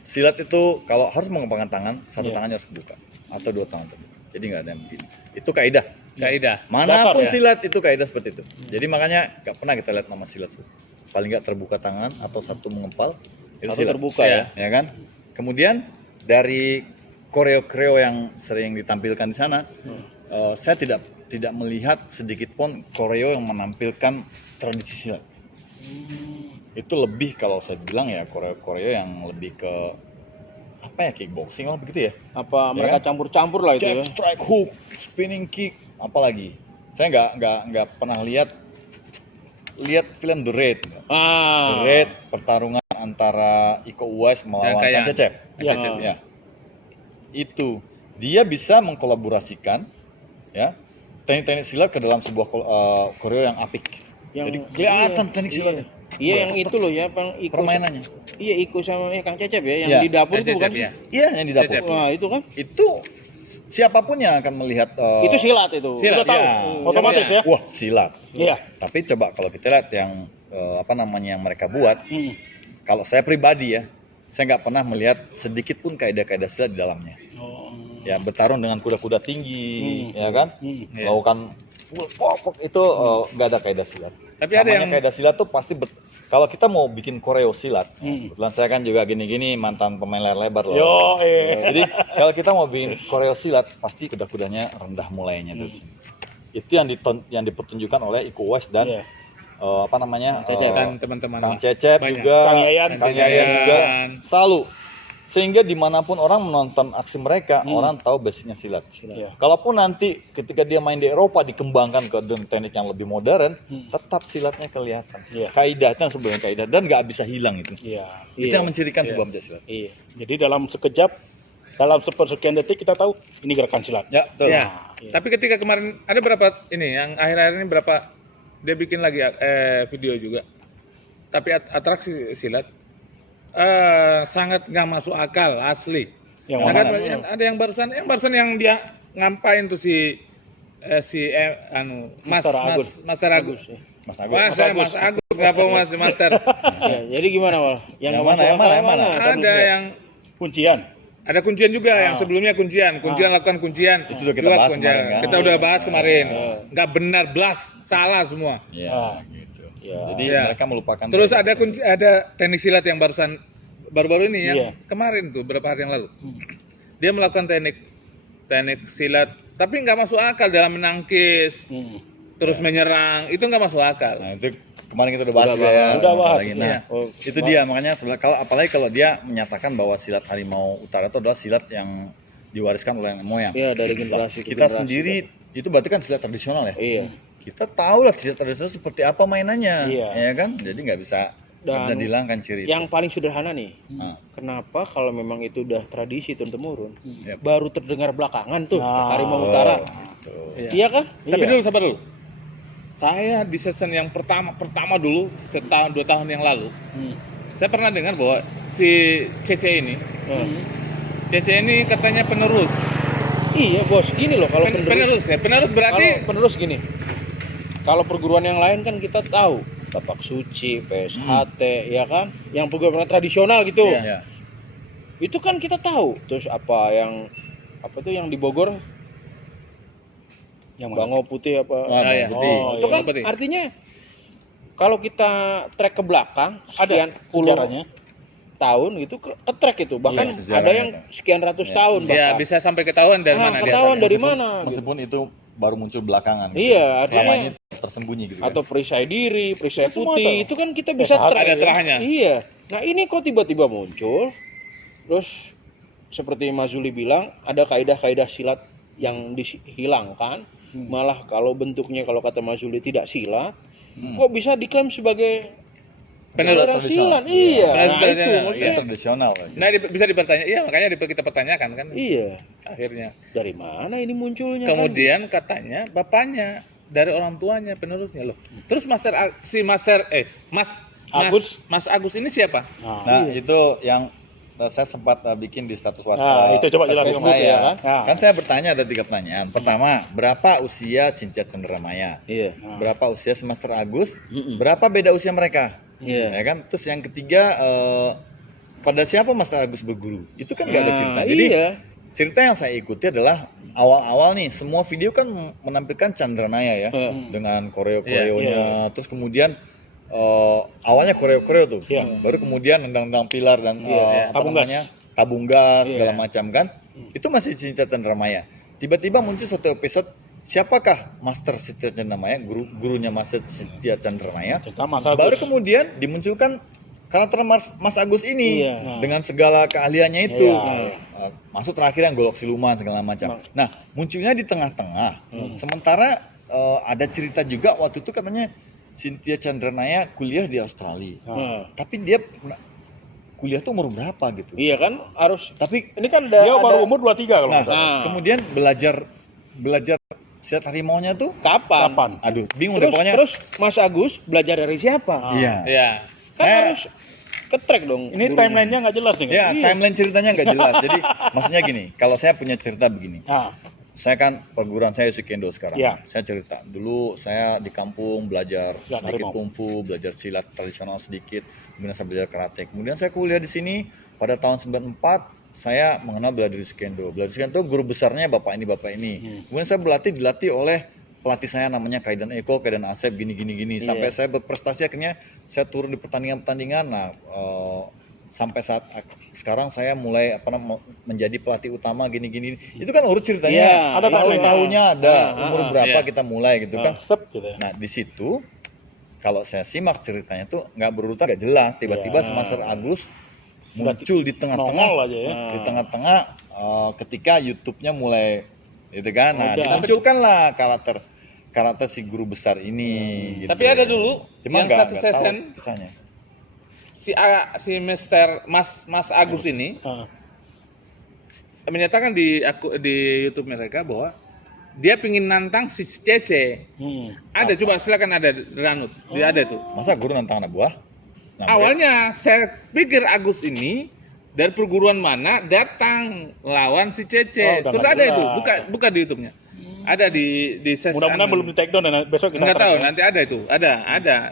Silat itu kalau harus mengepangkan tangan, satu Iya. tangannya harus terbuka atau dua tangan terbuka. Jadi nggak ada yang begini. Itu kaidah. Kaidah. Manapun Dasar, ya? silat itu kaidah seperti itu. Jadi makanya nggak pernah kita lihat nama silat. Paling nggak terbuka tangan atau satu mengempal itu Satu silat. terbuka Ya. ya. Ya kan? Kemudian dari koreo-koreo yang sering ditampilkan di sana, saya tidak melihat sedikit pun koreo yang menampilkan tradisi silat. Itu lebih kalau saya bilang ya koreo-koreo yang lebih ke apa ya, kickboxing lah begitu ya. Apa mereka kan? campur-campur lah itu Jab, ya. strike, hook, spinning kick, apalagi. Saya nggak pernah lihat film The Raid. The Ah. Raid pertarungan antara Iko Uwais melawan Kang Kang Cecep. Ya. Ya. Itu dia bisa mengkolaborasikan ya teknik-teknik silat ke dalam sebuah koreo yang apik. Jadi kelihatan teknik silatnya. Iya yang itu loh ya, Bang Iko. Permainannya. Iya Iko sama Kang Cecep ya, yang Iya. di dapur itu Cecep, bukan? ya. Iya, yang di dapur. Cecep. Wah itu kan? Itu siapapun yang akan melihat Itu silat itu. Silat. Udah tahu, Ya. otomatis ya. wah, silat. Iya. Tapi coba kalau kita lihat yang yang mereka buat, Hmm. kalau saya pribadi ya, saya nggak pernah melihat sedikit pun kaidah-kaidah silat di dalamnya. Oh. Ya bertarung dengan kuda-kuda tinggi, ya kan? Hmm. Iya. Melakukan pokok itu nggak ada kaidah silat. Tapi ada Namanya yang kaidah silat tuh pasti kalau kita mau bikin koreo silat, Hmm. kebetulan saya kan juga gini-gini mantan pemain layar lebar loh. Yo, Jadi kalau kita mau bikin koreo silat, pasti kuda-kudanya rendah mulainya terus. Itu yang dipertunjukkan oleh Iko Uwais dan Iya. Cecep. dan teman-teman. Kang Cecep Banyak. juga, Kang Yayan. Kang Yayan juga Yayan. selalu. Sehingga dimanapun orang menonton aksi mereka, Hmm. orang tahu basicnya silat. Iya. Kalaupun nanti ketika dia main di Eropa dikembangkan ke teknik yang lebih modern, tetap silatnya kelihatan. Iya. Kaidah itu yang sebenarnya kaidah dan nggak bisa hilang itu. Iya. Itu Iya. yang mencirikan sebuah pencak silat. Iya. Jadi dalam sekejap, dalam sepersekian detik kita tahu ini gerakan silat. Ya, betul. Ya. Tapi ketika kemarin ada berapa ini yang akhir-akhir ini berapa dia bikin lagi video juga. Tapi atraksi silat sangat nggak masuk akal asli. Yang Sangat mana? ada yang barusan yang dia ngampain tuh Master Agus. Master Agus. ya. Mas Agus. Mas Agus nggak apa Mas Master. Ya, jadi gimana Wal? Yang nggak mana, masuk yang mana, akal yang mana? Ada yang Kuncian. ada kuncian juga yang sebelumnya kuncian lakukan kuncian. Itu udah kita Juga bahas kuncian. kemarin, kan? Kita udah bahas kemarin. Nggak benar blas, salah semua. Ya, Ah. gitu. Ya. Jadi Ya. mereka melupakan. Terus ada teknik silat yang baru-baru ini yang Iya. kemarin tuh beberapa hari yang lalu. Dia melakukan teknik silat tapi nggak masuk akal dalam menangkis, Hmm. terus menyerang, itu nggak masuk akal. Nah, itu kemarin kita udah bahas Udah juga ya. bahas. Udah bahas, Lagi. Nah, iya. Oh, itu dia makanya apalagi kalau dia menyatakan bahwa silat harimau utara itu adalah silat yang diwariskan oleh nenek moyang. Iya, dari Lah, generasi ke kita generasi. sendiri itu berarti kan silat tradisional ya. Iya. Kita tahu lah silat tradisional seperti apa mainannya, Iya. ya kan? Jadi nggak bisa Dan dihilangkan ciri yang paling sederhana nih, Nah, kenapa kalau memang itu udah tradisi turun temurun, Yap. baru terdengar belakangan tuh Nah, harimau oh, utara, gitu. iya kan? Tapi Iya. dulu sabar dulu. Saya di season yang pertama dulu setahun 2 tahun yang lalu, saya pernah dengar bahwa si Cece ini katanya penerus. Iya bos, gini loh kalau Penerus ya. Penerus berarti kalau penerus gini, kalau perguruan yang lain kan kita tahu Tapak Suci, PSHT, ya kan, yang perguruan tradisional gitu, Iya. Ya. itu kan kita tahu. Terus apa tuh yang di Bogor, Yang mana? Bango Putih apa? Wah, iya. putih. Oh, Itu iya. kan Putih. artinya kalau kita trek ke belakang Ada sekian puluh sejarahnya. tahun gitu ke trek itu, bahkan Iya, sejarahnya ada yang ada. sekian ratus Iya. tahun ya bahkan. bisa sampai ketahuan dari mana dia. ketahuan dari Meskipun- mana gitu. Meskipun itu baru muncul belakangan. Iya, Selama artinya- ini tersembunyi gitu. kan. Atau perisai diri, perisai Itu semua putih, tahu. itu kan kita bisa Ada track ya. terahnya. Iya. Nah ini kok tiba-tiba muncul, terus seperti Mas Zuli bilang ada kaidah-kaidah silat yang dihilangkan, malah kalau bentuknya kalau kata Mas Zuli tidak silat, kok bisa diklaim sebagai Penerus negara silat? tradisional. Iya, Penerus nah itu tradisional, maksudnya. Tradisional. Nah, bisa dipertanyaan. Iya, makanya kita pertanyakan kan. Iya, Akhirnya. dari mana ini munculnya? Kemudian katanya bapaknya dari orang tuanya penerusnya loh. Terus Mas Agus ini siapa? Nah, itu yang saya sempat bikin di status Nah, itu coba jelaskan Facebook saya. ya kan? Nah. Kan saya bertanya ada 3 pertanyaan. Pertama, berapa usia Cynthia Chandranaya? Iya. Berapa usia Master Agus? Berapa beda usia mereka? Iya. Ya kan? Terus yang ketiga, pada siapa Master Agus berguru? Itu kan nggak ada cerita. Jadi iya. cerita yang saya ikuti adalah awal-awal nih, semua video kan menampilkan Chandranaya ya, dengan koreo-koreonya. Terus kemudian awalnya koreo-koreo tuh, baru kemudian nendang-nendang pilar dan tabung gas segala macam kan. Itu masih Cynthia Chandranaya. Tiba-tiba muncul satu episode, siapakah Master Cynthia Chandranaya, gurunya Master Cynthia Chandranaya. Baru kemudian dimunculkan karakter Mas Agus ini dengan segala keahliannya itu. Masuk terakhir yang golok siluman segala macam. Nah, munculnya di tengah-tengah. Sementara ada cerita juga waktu itu katanya Cynthia Chandranaya kuliah di Australia. Tapi dia kuliah tuh umur berapa gitu. Iya kan harus. Tapi Ini kan ada baru umur 23 kalau nah, nggak salah. kemudian belajar silat harimaunya tuh kapan? aduh bingung deh Terus, pokoknya. terus Mas Agus belajar dari siapa? Iya. Iya. Kan Saya- harus ke-track dong. Ini gurunya. timelinenya nggak jelas nih. Ya, timeline ceritanya nggak jelas. Jadi maksudnya gini, kalau saya punya cerita begini. Saya kan perguruan saya Yusukendo sekarang. Iya. Saya cerita dulu saya di kampung belajar Silat sedikit harimau. kungfu, belajar silat tradisional sedikit, kemudian saya belajar karate. Kemudian saya kuliah di sini pada tahun 94 saya mengenal Beladiri Yusukendo. Beladiri Yusukendo tuh guru besarnya bapak ini. Kemudian saya dilatih oleh pelatih saya namanya Kaidan Eko, Kaidan Asep gini. Sampai saya berprestasi akhirnya saya turun di pertandingan. Nah, sampai saat sekarang saya mulai menjadi pelatih utama gini. Itu kan urut ceritanya. Iya, Ada iya. tahun-tahunnya ada umur berapa Iya. kita mulai gitu kan. Gitu ya. Nah, di situ kalau saya simak ceritanya tuh nggak berurutan, nggak jelas. Tiba-tiba Master Agus muncul di tengah-tengah. Nongol aja ya. Di tengah-tengah ketika YouTube-nya mulai gitu kan. Nah, Udah. dimunculkanlah karakter si guru besar ini gitu. Tapi ada dulu Cuma yang nggak satu tahu season kisahnya. si Mister Mas Agus ini menyatakan di YouTube mereka bahwa dia pingin nantang si Cece. Ada, coba silakan ada Ranut. Dia ada tuh. Masa guru nantang anak buah? Nah, Awalnya saya pikir Agus ini dari perguruan mana datang lawan si Cece. Oh, udah Terus nggak ada itu, jelas. buka di YouTube-nya. Ada di sesi. Mudah-mudahan belum di take down dan besok kita Nggak tahu, track. nanti ada itu. Ada.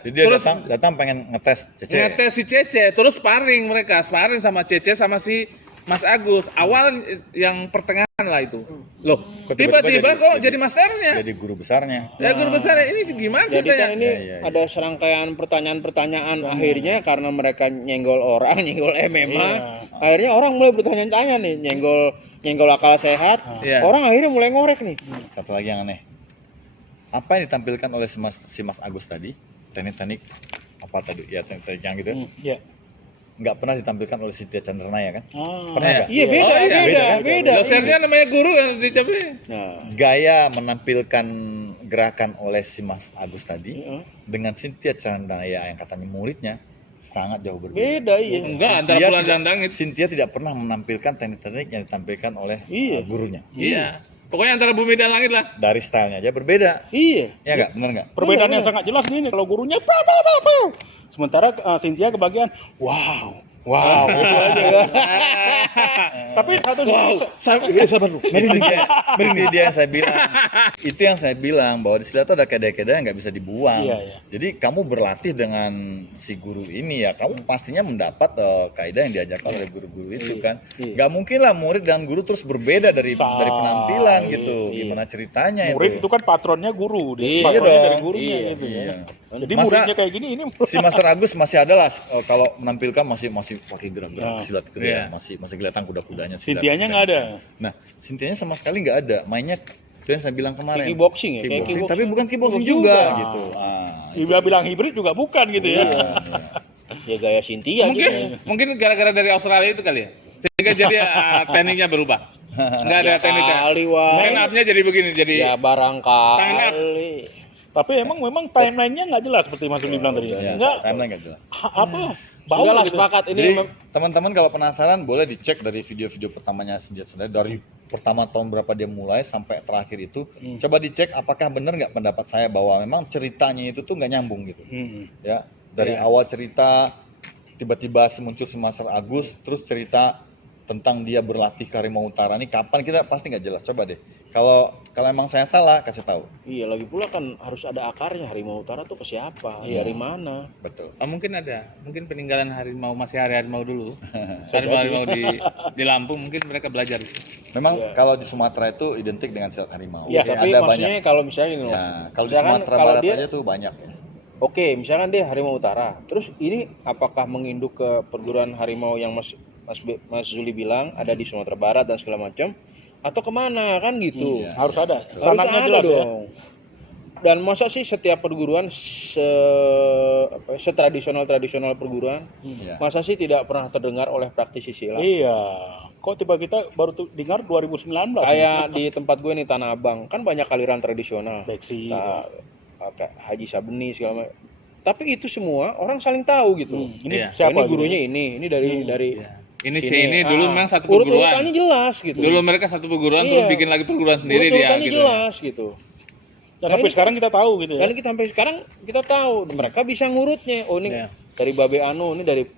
Jadi dia Terus datang pengen ngetes Cece. ngetes si Cece, terus sparring sama Cece sama si Mas Agus. Awal yang pertengahan lah itu. Loh, Kok tiba-tiba tiba-tiba kok jadi masternya. Jadi guru besarnya. Ya guru besar ini gimana Jadi ceritanya? kan ini Iya. ada serangkaian pertanyaan-pertanyaan akhirnya karena mereka nyenggol orang, nyenggol MMA, akhirnya orang mulai bertanya-tanya nih, nyenggol akal sehat, Iya. orang akhirnya mulai ngorek nih. Satu lagi yang aneh. Apa yang ditampilkan oleh si Mas Agus tadi? Teknik-teknik apa tadi? Ya teknik yang gitu. Iya. Nggak pernah ditampilkan oleh Cynthia Chandranaya kan? Ah. Pernah nggak? Iya beda, Oh, iya. beda. Dosennya namanya guru yang dicapai. Nah, Gaya menampilkan gerakan oleh si Mas Agus tadi iya. dengan Cynthia Chandranaya yang katanya muridnya sangat jauh berbeda. Beda iya. Enggak, antara Cynthia bulan tidak- dandang itu. Cynthia tidak pernah menampilkan teknik-teknik yang ditampilkan oleh Iya. gurunya. Iya. Pokoknya antara bumi dan langit lah. Dari stylenya aja berbeda. Iya. Ya nggak? Benar nggak? Perbedaan Benar, yang sangat jelas nih kalau gurunya pow. Sementara Cynthia kebagian wow gitu aja. Tapi satu Sabar lu. Ini dia yang saya bilang. Itu yang saya bilang bahwa di silat itu ada kaidah-kaidah yang nggak bisa dibuang. Iya. Jadi kamu berlatih dengan si guru ini ya, kamu pastinya mendapat kaidah yang diajarkan oleh guru-guru itu kan. Iya. Nggak mungkin lah murid dan guru terus berbeda dari penampilan gitu. Iya. Gimana ceritanya murid itu? itu kan patronnya guru, Iya patronnya dong. dari gurunya Iya, gitu Iya. ya. Jadi Masa- muridnya kayak gini ini Si Master Agus masih ada lah kalau menampilkan masih pakai gerak-gerak Ya. silat gitu Iya. ya. Masih kelihatan kuda-kudanya silat. Cynthia-nya nggak ada. Nah, Cynthia-nya sama sekali nggak ada. Mainnya itu yang saya bilang kemarin. Kickboxing ya, kayak Kickboxing, kickboxing. tapi bukan kickboxing Juga. juga, Ah. gitu. Dia bilang hibrid juga bukan gitu ya. Ya gaya Cynthia Mungkin gitu. mungkin gara-gara dari Australia itu kali ya. Sehingga jadi tekniknya berubah. Nggak ada tekniknya. Kali wah. Stand up-nya jadi begini, jadi Ya barangkali. Tapi memang timelinenya nggak jelas seperti Mas Uli bilang tadi. Ya, Nggak timeline nggak jelas. apa? Bau Sudahlah gitu. sepakat ini Jadi teman-teman kalau penasaran boleh dicek dari video-video pertamanya Senjata Sendiri, dari pertama tahun berapa dia mulai sampai terakhir itu. Coba dicek apakah benar nggak pendapat saya bahwa memang ceritanya itu tuh nggak nyambung gitu. Ya, dari awal cerita tiba-tiba muncul si Master Agus, terus cerita tentang dia berlatih ke Harimau Utara ini kapan, kita pasti nggak jelas. Coba deh. Kalau emang saya salah, kasih tahu. Iya, lagi pula kan harus ada akarnya. Harimau Utara tuh ke siapa? Dari mana? Betul. mungkin peninggalan harimau, masih harimau dulu. Harimau di Lampung mungkin mereka belajar. Memang kalau di Sumatera itu identik dengan silat harimau. Iya, Jadi tapi ada maksudnya banyak. kalau misalnya gini loh. Ya, kalau di Misalkan Sumatera kalau Barat dia- aja tuh banyak ya. Oke, misalkan dia Harimau Utara. Terus ini apakah menginduk ke perguruan harimau yang Mas Zuli bilang ada di Sumatera Barat dan segala macam? Atau kemana kan gitu? Iya. Harus ada. Harus Sanatnya ada jelas ya. dong. Dan masa sih setiap perguruan setradisional perguruan, Iya. masa sih tidak pernah terdengar oleh praktisi silat? Iya. Kok tiba kita baru dengar 2019? Kayak di tempat gue nih Tanah Abang kan banyak aliran tradisional. Beksi. Kayak Haji Sabeni segala macam. Tapi itu semua orang saling tahu gitu. Ini Iya. siapa? Ini gitu? gurunya ini dari Ini sini. dulu Ah, memang satu urut-urutannya perguruan. jelas gitu. Dulu mereka satu perguruan terus Iya. bikin lagi perguruan sendiri dia Urut-urutannya gitu. jelas gitu. Dan sampai sekarang kita tahu gitu ya. Dan kita sampai sekarang kita tahu mereka bisa ngurutnya. Oh ini Iya. dari Babe Anu, ini dari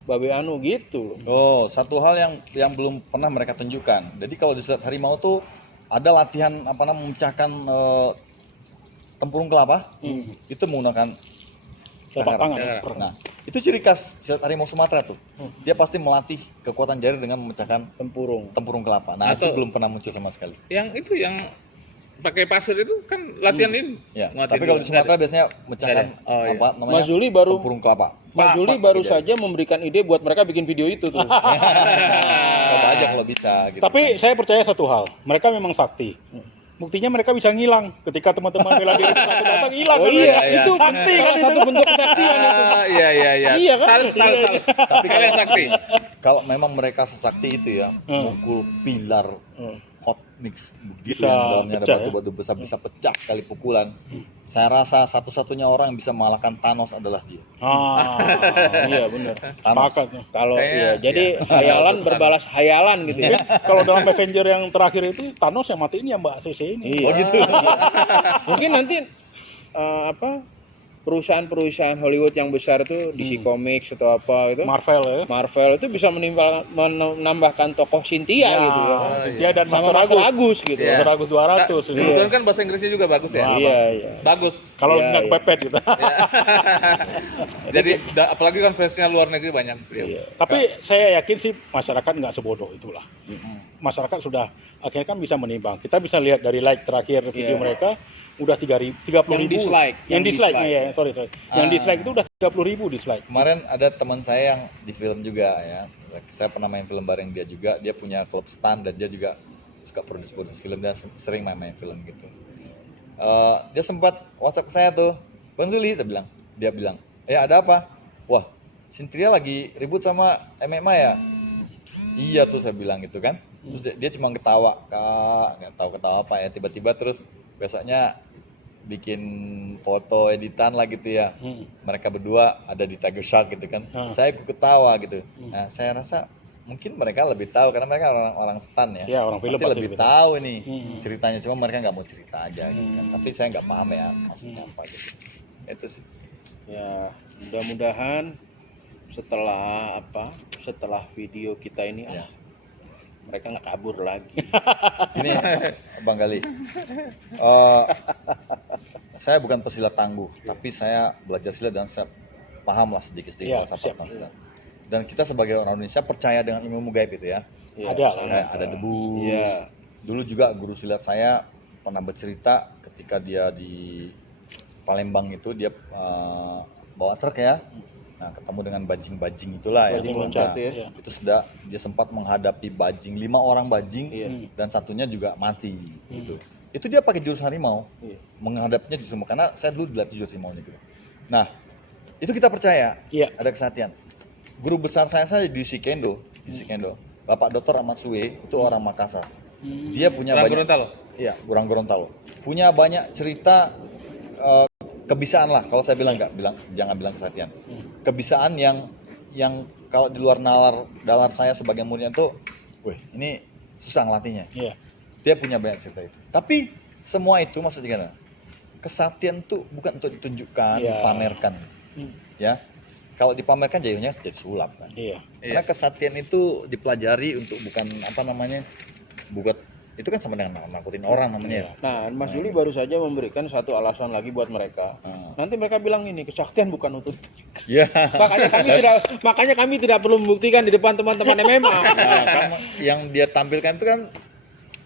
Babe Anu gitu loh. Oh, satu hal yang belum pernah mereka tunjukkan. Jadi kalau di silat harimau tuh ada latihan memecahkan tempurung kelapa. Itu menggunakan Telapak tangan. Cakar. Nah, itu ciri khas silat harimau Sumatera tuh. Dia pasti melatih kekuatan jari dengan memecahkan Tempurung. tempurung kelapa. Nah, itu Atau- belum pernah muncul sama sekali. Yang pakai pasir itu kan latihan ini. Ya, Ngelatih tapi kalau di dulu. Sumatera biasanya memecahkan Nggak ada. Oh, iya. apa namanya? Mas Zuli baru tempurung kelapa. Mas Pak, Zuli pak, baru pakai jari. saja memberikan ide buat mereka bikin video itu tuh. Coba aja kalau bisa gitu. Tapi saya percaya satu hal, mereka memang sakti. Buktinya mereka bisa ngilang ketika teman-teman bela diri satu datang hilang. Oh kan iya, mereka. itu sakti kan salah itu. satu bentuk kesaktian itu. Iya. Iya kan? Salah. Tapi Kalian sakti. kalau memang mereka sesakti itu ya, mukul pilar hot mix begitu Bisa yang dalamnya ada pecah, batu-batu besar bisa pecah sekali pukulan. Saya rasa satu-satunya orang yang bisa mengalahkan Thanos adalah dia. Iya benar. Thanos. Sepakat. Kalau Kayaknya- iya, jadi hayalan berbalas hayalan gitu ya. Kalau dalam Avenger yang terakhir itu Thanos yang matiin ya Mbak CC ini. Iya. Oh gitu. Mungkin nanti perusahaan-perusahaan Hollywood yang besar itu DC Comics atau apa itu Marvel ya. Marvel itu bisa menambahkan tokoh Cynthia gitu ya. Cynthia dan Sama Master Master Agus. Agus gitu. Iya. Master Agus 200 itu. Kebetulan kan bahasa Inggrisnya juga bagus ya. Iya, iya. Bagus. Kalau Iya, nggak iya. kepepet gitu. Jadi apalagi kan fansnya luar negeri banyak. Iya. Tapi saya yakin sih masyarakat nggak sebodoh itulah. Masyarakat sudah akhirnya kan bisa menimbang. Kita bisa lihat dari like terakhir video Iya. mereka udah 30 Yang ribu. dislike, Yang yang dislike, dislike. ya, sorry. Yang dislike itu udah 30.000 dislike. Kemarin ada teman saya yang di film juga ya. Saya pernah main film bareng dia juga. Dia punya klub stunt dan dia juga suka produce film, dan sering main film gitu. Dia sempat WhatsApp ke saya tuh, Bang Zuli, saya bilang. Dia bilang, ada apa? Wah, Cynthia lagi ribut sama MMA ya? Iya tuh, saya bilang gitu kan. Terus dia cuma ketawa, nggak tahu ketawa apa ya. Tiba-tiba terus besoknya bikin foto editan lah gitu ya. Mereka berdua ada di Tiger Shark gitu kan. Saya ikut ketawa gitu. Nah, saya rasa mungkin mereka lebih tahu karena mereka orang stunt ya. Ya, orang film pasti pasti lebih lebih tahu nih ceritanya, cuma mereka nggak mau cerita aja gitu kan. Tapi saya nggak paham ya maksudnya apa gitu. Itu sih. Ya, mudah-mudahan setelah video kita ini Ya. mereka nggak kabur lagi. Ini Bang Gali, saya bukan pesilat tangguh, tapi saya belajar silat dan saya paham lah sedikit-sedikit Iya, falsafah siap. tentang silat. Dan kita sebagai orang Indonesia percaya dengan ilmu gaib itu ya. Iya, Ada. sama. Kayak ada debus. Iya. Dulu juga guru silat saya pernah bercerita ketika dia di Palembang itu dia bawa truk ya. Nah, ketemu dengan bajing-bajing itulah ya. Bajing Nah, loncat ya. itu sudah dia sempat menghadapi bajing, 5 orang bajing Iya. dan satunya juga mati gitu. Itu dia pakai jurus harimau. Iya. Menghadapinya jurus harimau karena saya dulu dilatih jurus harimau gitu. Nah, itu kita percaya. Iya. Ada kesatian. Guru besar saya di Sikendo, Bapak Dr. Ahmad Suwe itu orang Makassar. Dia punya Orang banyak, Gorontalo. iya, orang Gorontalo. Punya banyak cerita kebisaan lah. Kalau saya bilang jangan bilang kesaktian. Kebisaan yang kalau di luar nalar saya sebagai muridnya tuh, wih, ini susah ngelatihnya. Iya. Dia punya banyak cerita itu. Tapi semua itu maksudnya gimana? Kesaktian tuh bukan untuk ditunjukkan, Iya. dipamerkan. Ya. Kalau dipamerkan jadinya jadi sulap kan. Iya. Karena kesaktian itu dipelajari untuk bukan buat itu kan sama dengan nakutin orang namanya. Ya. Nah, Mas Juli baru saja memberikan satu alasan lagi buat mereka. Nanti mereka bilang ini kesaktian bukan untuk Iya. makanya kami tidak perlu membuktikan di depan teman-teman MMA. Nah, kan yang dia tampilkan itu kan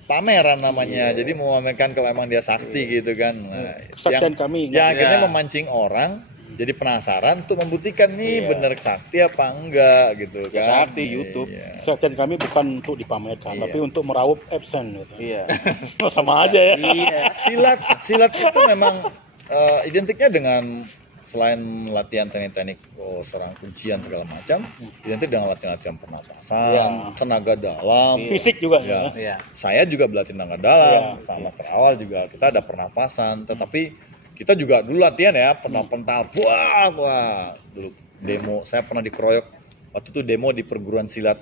pameran namanya. Jadi memamerkan kalau emang dia sakti gitu kan. Nah, Kesaktian kami. ya akhirnya Iya. memancing orang jadi penasaran untuk membuktikan nih Iya. bener sakti apa enggak gitu Ya, kan. sakti, YouTube. Iya. Kesaktian kami bukan untuk dipamerkan, Iya. tapi untuk meraup absen gitu. Iya. Sama aja ya. Iya, silat itu memang identiknya dengan selain latihan teknik-teknik serang kuncian segala macam, identik dengan latihan-latihan pernapasan, Iya. tenaga dalam. Iya. Fisik juga Ya. ya. Iya. Saya juga berlatih tenaga dalam, Iya. sama Master Awal juga kita ada pernapasan, tetapi kita juga dulu latihan ya, pental-pental, wah, dulu demo, saya pernah dikeroyok, waktu itu demo di perguruan silat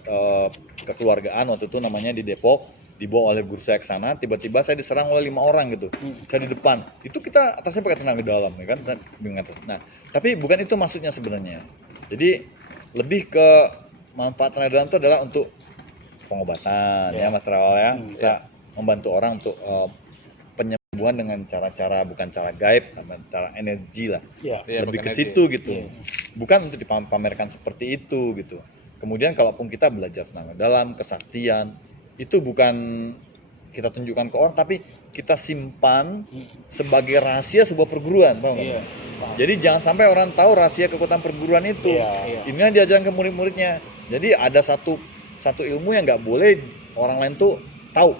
kekeluargaan, waktu itu namanya di Depok, dibawa oleh guru saya ke sana, tiba-tiba saya diserang oleh 5 orang gitu, saya di depan, itu kita atasnya pakai tenaga dalam, ya kan, nah, tapi bukan itu maksudnya sebenarnya, jadi lebih ke manfaat tenaga dalam itu adalah untuk pengobatan, ya Master Awal ya, kita membantu orang untuk penyembuhan dengan cara-cara bukan cara gaib, tapi cara energi lah. Iya. Iya, Lebih ke pakai situ gitu. Bukan untuk dipamerkan seperti itu gitu. Kemudian kalaupun kita belajar tenaga dalam, kesaktian, itu bukan kita tunjukkan ke orang tapi kita simpan sebagai rahasia sebuah perguruan, paham nggak? Iya. Jadi jangan sampai orang tahu rahasia kekuatan perguruan itu. Iya. Ini yang diajarkan ke murid-muridnya. Jadi ada satu ilmu yang nggak boleh orang lain tuh tahu.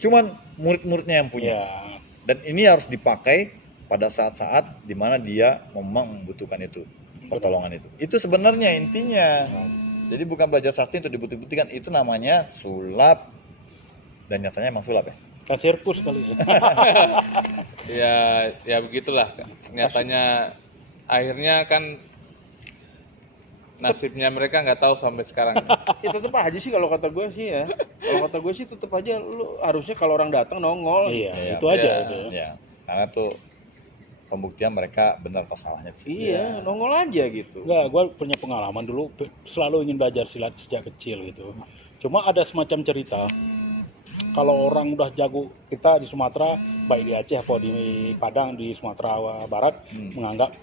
Cuman murid-muridnya yang punya. Iya. Dan ini harus dipakai pada saat-saat di mana dia memang membutuhkan itu, pertolongan itu. Itu sebenarnya intinya. Jadi bukan belajar sakti untuk dibuktikan, itu namanya sulap. Dan nyatanya emang sulap ya. Kan sirkus kali ya. Ya begitulah. Nyatanya akhirnya kan nasibnya mereka nggak tahu sampai sekarang. Ya tetep aja sih kalau kata gue sih ya. Kalau kata gue sih tetep aja lu harusnya kalau orang datang nongol. Iya, itu aja Iya. itu. Ya, karena tuh pembuktian mereka benar atau salahnya sih. Iya, nongol aja gitu. Enggak, gue punya pengalaman dulu selalu ingin belajar silat sejak kecil gitu. Cuma ada semacam cerita kalau orang udah jago, kita di Sumatera, baik di Aceh atau di Padang, di Sumatera Barat, menganggap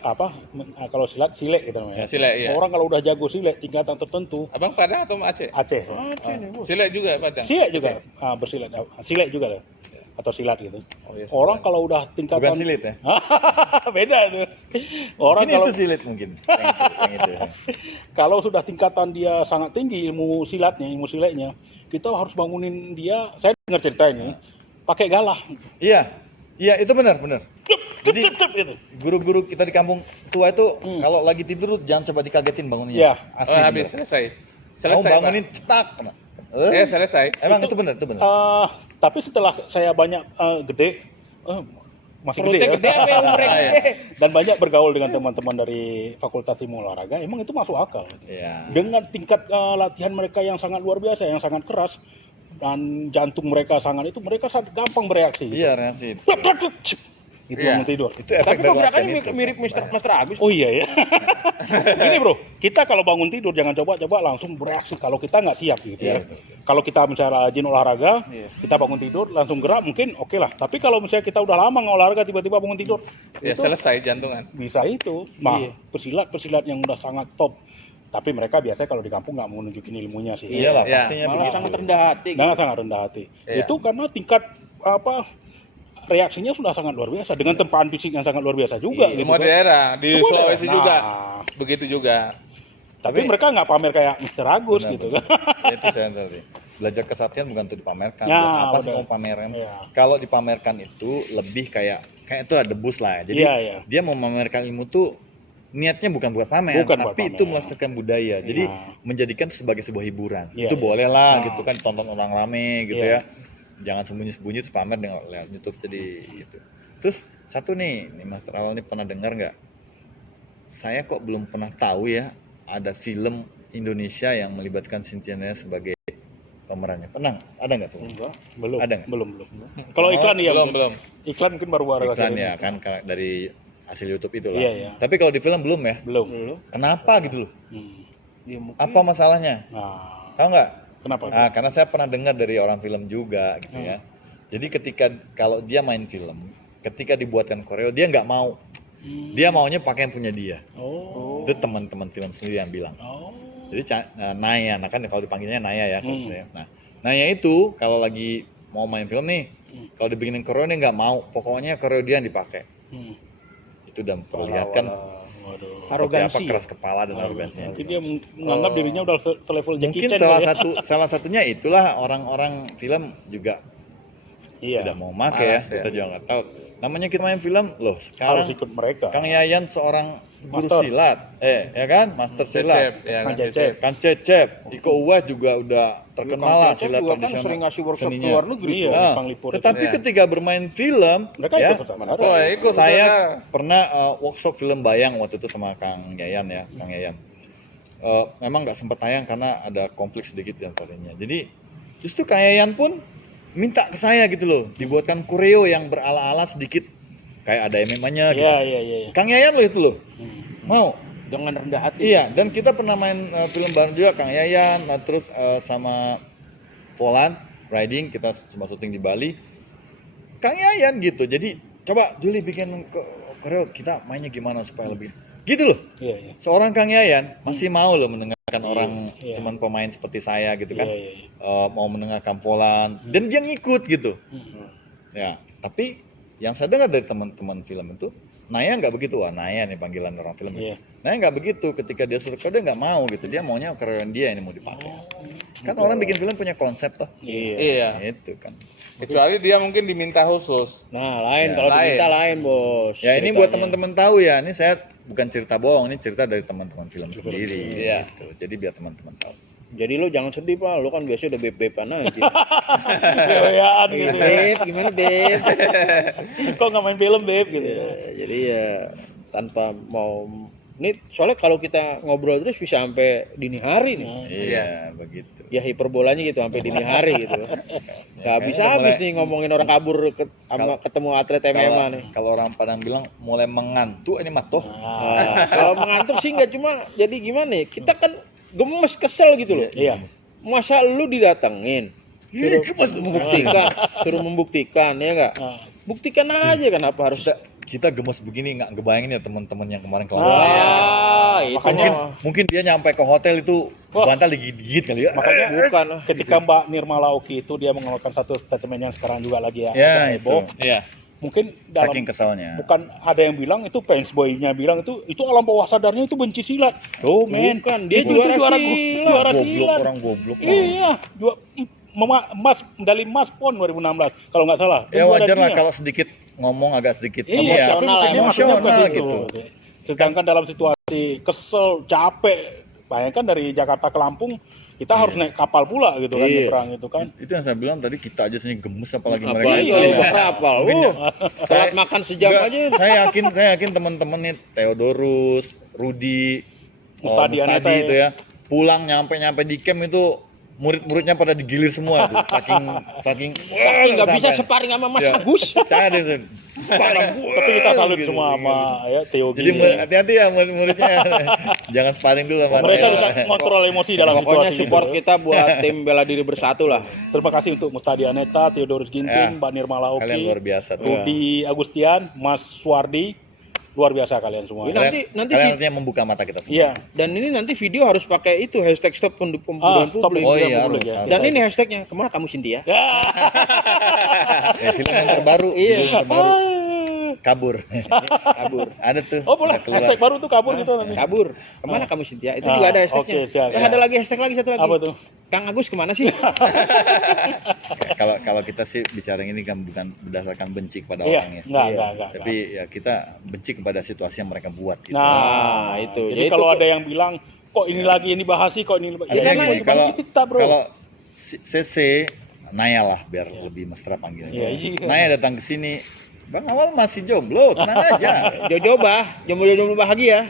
kalau silat silek gitu namanya. Ya, silek, iya. Orang kalau udah jago silek tingkatan tertentu, Abang Padang atau Aceh? Aceh. Silek juga Padang. Silek juga, bersilat, silek juga lah. Atau silat gitu. iya, Orang kalau udah tingkatan Bukan silit ya. beda itu. Orang Mungkin kalau itu silit mungkin. Yang itu. kalau sudah tingkatan dia sangat tinggi ilmu silatnya, kita harus bangunin dia. Saya dengar cerita ini pakai galah. Iya. Iya, itu benar. Jadi Gitu. guru-guru kita di kampung tua itu kalau lagi tidur jangan coba dikagetin bangunnya. Iya. Asli. Oh, habis bener. selesai. Mau Selesai, bangunin Pak. cetak. Selesai. Emang itu benar. Tapi setelah saya banyak gede, masih gede Perutnya ya, gede apa yang umurnya gede? dan banyak bergaul dengan teman-teman dari Fakultas Ilmu Olahraga, emang itu masuk akal. Iya. Dengan tingkat latihan mereka yang sangat luar biasa, yang sangat keras, dan jantung mereka sangat itu, mereka sangat gampang bereaksi. Iya, reaksi. Gitu Iya. bangun tidur. Itu efek Tapi dari kok latihan gerakannya itu. mirip Master Abis. Oh iya ya. Gini bro, kita kalau bangun tidur jangan coba-coba langsung bereaksi kalau kita nggak siap gitu ya. Iya. Kalau kita misalnya rajin olahraga, Iya. kita bangun tidur langsung gerak mungkin oke lah. Tapi kalau misalnya kita udah lama nggak olahraga tiba-tiba bangun tidur, Ya itu selesai jantungan. bisa itu. Nah, Iya. pesilat yang udah sangat top. Tapi mereka biasanya kalau di kampung nggak mau nunjukin ilmunya sih. Iyalah, Iya. pastinya Malah begitu. sangat rendah hati. Nah, sangat rendah hati. Iya. Itu karena tingkat reaksinya sudah sangat luar biasa dengan tempaan fisik yang sangat luar biasa juga. Semua kan. daerah di Semua Sulawesi daerah. juga Nah, begitu juga. tapi mereka nggak pamer kayak Mr. Agus Benar, gitu benar. kan. Itu saya tadi. Belajar kesaktian bukan untuk dipamerkan. Ya, Buat apa sih benar. mau pameran? Iya. Kalau dipamerkan itu lebih kayak itu ada debus lah. Jadi Iya, iya. dia mau memamerkan ilmu tuh niatnya bukan buat pamer, Bukan buat tapi pamer. itu melestarikan budaya. Jadi Iya. menjadikan sebagai sebuah hiburan. Iya, Itu iya. boleh lah Nah. gitu kan, tonton orang rame gitu Iya. ya. jangan sembunyi-sembunyi terus pamer dengan lewat YouTube jadi gitu. Terus satu nih Mas Terawal nih pernah dengar nggak? Saya kok belum pernah tahu ya ada film Indonesia yang melibatkan Cynthia Naya sebagai pemerannya. Pernah? Ada nggak tuh? Enggak, belum. Ada nggak? Belum. Kalau iklan iya belum. Iklan mungkin baru Iklan ya kan dari hasil YouTube itu lah. Iya. Tapi kalau di film belum ya. Belum. Kenapa gitu loh? Ya, mungkin Apa masalahnya? Nah, Tahu nggak? kenapa? Nah, karena saya pernah dengar dari orang film juga gitu ya. Jadi ketika kalau dia main film, ketika dibuatkan koreo dia nggak mau. Dia maunya pakai yang punya dia. Oh. Itu teman-teman film sendiri yang bilang. Oh. Jadi Naya, nah kan kalau dipanggilnya Naya ya. Nah, Naya itu kalau lagi mau main film nih, kalau dibikinin koreo dia nggak mau. Pokoknya koreo dia yang dipakai. Itu udah memperlihatkan seperti Arogansi. apa keras kepala dan arogansinya. Mungkin dia menganggap dirinya udah selevel Jackie Mungkin Chan salah kali ya. salah satunya itulah orang-orang film juga Iya. tidak mau make ya. Malas, Kita juga nggak tahu. Namanya kita main film loh. Harus Sekarang ikut mereka. Kang Yayan seorang guru Master. silat, ya kan, master silat. Ya, Kang kan, Cecep. Kan Cecep, Iko Uwais juga udah terkenal lah Cecep silat juga kan tradisional. sering ngasih workshop seninya. ke luar negeri Iya, tuh. Nah, Pang Lipur. tetapi Iya. ketika bermain film, Mereka ya, ikut serta Oh, ikut saya saudara. pernah workshop film bayang waktu itu sama Kang Yayan ya, Kang Yayan. Memang nggak sempat tayang karena ada konflik sedikit di antaranya. Jadi justru Kang Yayan pun minta ke saya gitu loh, dibuatkan koreo yang berala-ala sedikit kayak ada MMA-nya gitu. Iya. Kang Yayan loh itu loh, mau. Dengan rendah hati. Iya, dan kita pernah main film bareng juga Kang Yayan, terus sama Polan Riding, kita cuma syuting di Bali. Kang Yayan gitu. Jadi coba Juli bikin koreo, kita mainnya gimana supaya lebih gitu loh. Iya. Seorang Kang Yayan masih mau loh mendengarkan orang iya. cuman pemain seperti saya gitu kan. Iya. Mau mendengarkan Polan dan dia ngikut gitu. Ya, tapi yang saya dengar dari teman-teman film itu Naya nggak begitu, Naya nih panggilan orang film. Iya. Naya nggak begitu, ketika dia suruh dia nggak mau gitu, dia maunya keren dia ini mau dipakai. Kan orang bikin film punya konsep toh, Iya. itu kan. Kecuali dia mungkin diminta khusus. Nah, lain Ya, kalau lain. diminta lain, Bos. Ya ini ceritanya. buat teman-teman tahu ya, ini saya bukan cerita bohong, ini cerita dari teman-teman film sendiri. Iya. Gitu. Jadi biar teman-teman tahu. Jadi lu jangan sedih, Pak. Lu kan biasa udah beb-beban aja. Beb-beban gitu. Beb, gimana, Beb? Kok nggak main film, Beb gitu. Jadi ya tanpa mau ini soalnya kalau kita ngobrol terus bisa sampai dini hari nih. Iya, begitu. Ya hiperbolanya gitu sampai dini hari gitu. Gak bisa habis nih ngomongin orang kabur ketemu atlet MMA nih. Kalau orang Padang bilang mulai mengantuk ini mah toh. Nah, kalau mengantuk sih nggak cuma jadi gimana nih? Kita kan gemes kesel gitu loh. Iya. Masa lu didatengin suruh membuktikan ya nggak? Buktikan aja kenapa harus Kita gemes begini nggak ngebayangin ya teman-teman yang kemarin kelar. itu Mungkin dia nyampe ke hotel itu bantal digigit kali ya. Makanya bukan ketika Mbak Nirmala Oki itu dia mengeluarkan satu statement yang sekarang juga lagi Ya, agak heboh. Iya. Mungkin dalam Saking kesalnya. bukan ada yang bilang itu fans boy-nya bilang itu alam bawah sadarnya itu benci silat. Tuh, men. Bukan, dia Itu juara juara silat. Goblok silat. orang goblok. Iya, emas medali emas PON 2016 kalau nggak salah. Ya Dan wajar lah juara kalau sedikit ngomong agak sedikit Iya, emosional, tapi mungkin dia maksudnya emosional ke situ. gitu. Sedangkan dalam situasi kesel, capek, bayangkan dari Jakarta ke Lampung, kita harus naik kapal pula gitu kan, Iya. nyebrang itu kan. Itu yang saya bilang tadi, kita aja sini gemes apalagi mereka. apalagi Iya. kalau bakal apal. Telat makan sejam Enggak, aja. Saya yakin teman-teman nih Theodorus, Rudi, Mustadi Aneta itu ya. Pulang nyampe di camp itu murid-muridnya pada digilir semua tuh. Saking Nggak bisa separing sama Mas Ya. Agus. Saya ada Tapi kita salut semua sama ya Theo Jadi Gini. hati-hati ya murid-muridnya. Jangan sparring dulu sama Mereka Theo. bisa kontrol emosi dalam Pokoknya situasi support itu. kita buat tim bela diri bersatu lah. Terima kasih untuk Mustadi Aneta, Theodorus Ya. Ginting, Mbak Nirmala Kalian luar Oki, biasa tuh. Rudi Agustian, Mas Suwardi. Luar biasa kalian semua. Ini Kalian nanti artinya membuka mata kita semua. Iya. dan ini nanti video harus pakai itu hashtag stop pembunuhan Stop publik. Oh pembunuhan iya, publik, harus, ya. harus. Dan ini hashtagnya kemana kamu Cynthia? Film yang terbaru, Iya. judul terbaru kabur. Kabur. Ada tuh. Oh boleh, udah keluar. hashtag baru tuh kabur gitu nanti. Kabur. Kemana kamu Cynthia? Itu juga ada hashtagnya. Oke, siap, Terus ya. ada lagi hashtag lagi satu lagi. Apa tuh? Kang Agus kemana sih? Kalau kita sih bicara ini kan bukan berdasarkan benci kepada Iya, orangnya. enggak. Tapi ya kita benci kepada situasi yang mereka buat gitu. Nah, itu. Jadi Ya, kalau itu- ada yang bilang kok ini lagi ini bahas sih, kok ini Artinya karena gini, bukan kita, bro. kalau CC Naya lah biar lebih mesra panggilannya. Iya, iya. Naya datang ke sini, Bang Awal masih jomblo, tenang aja. jomblo bahagia.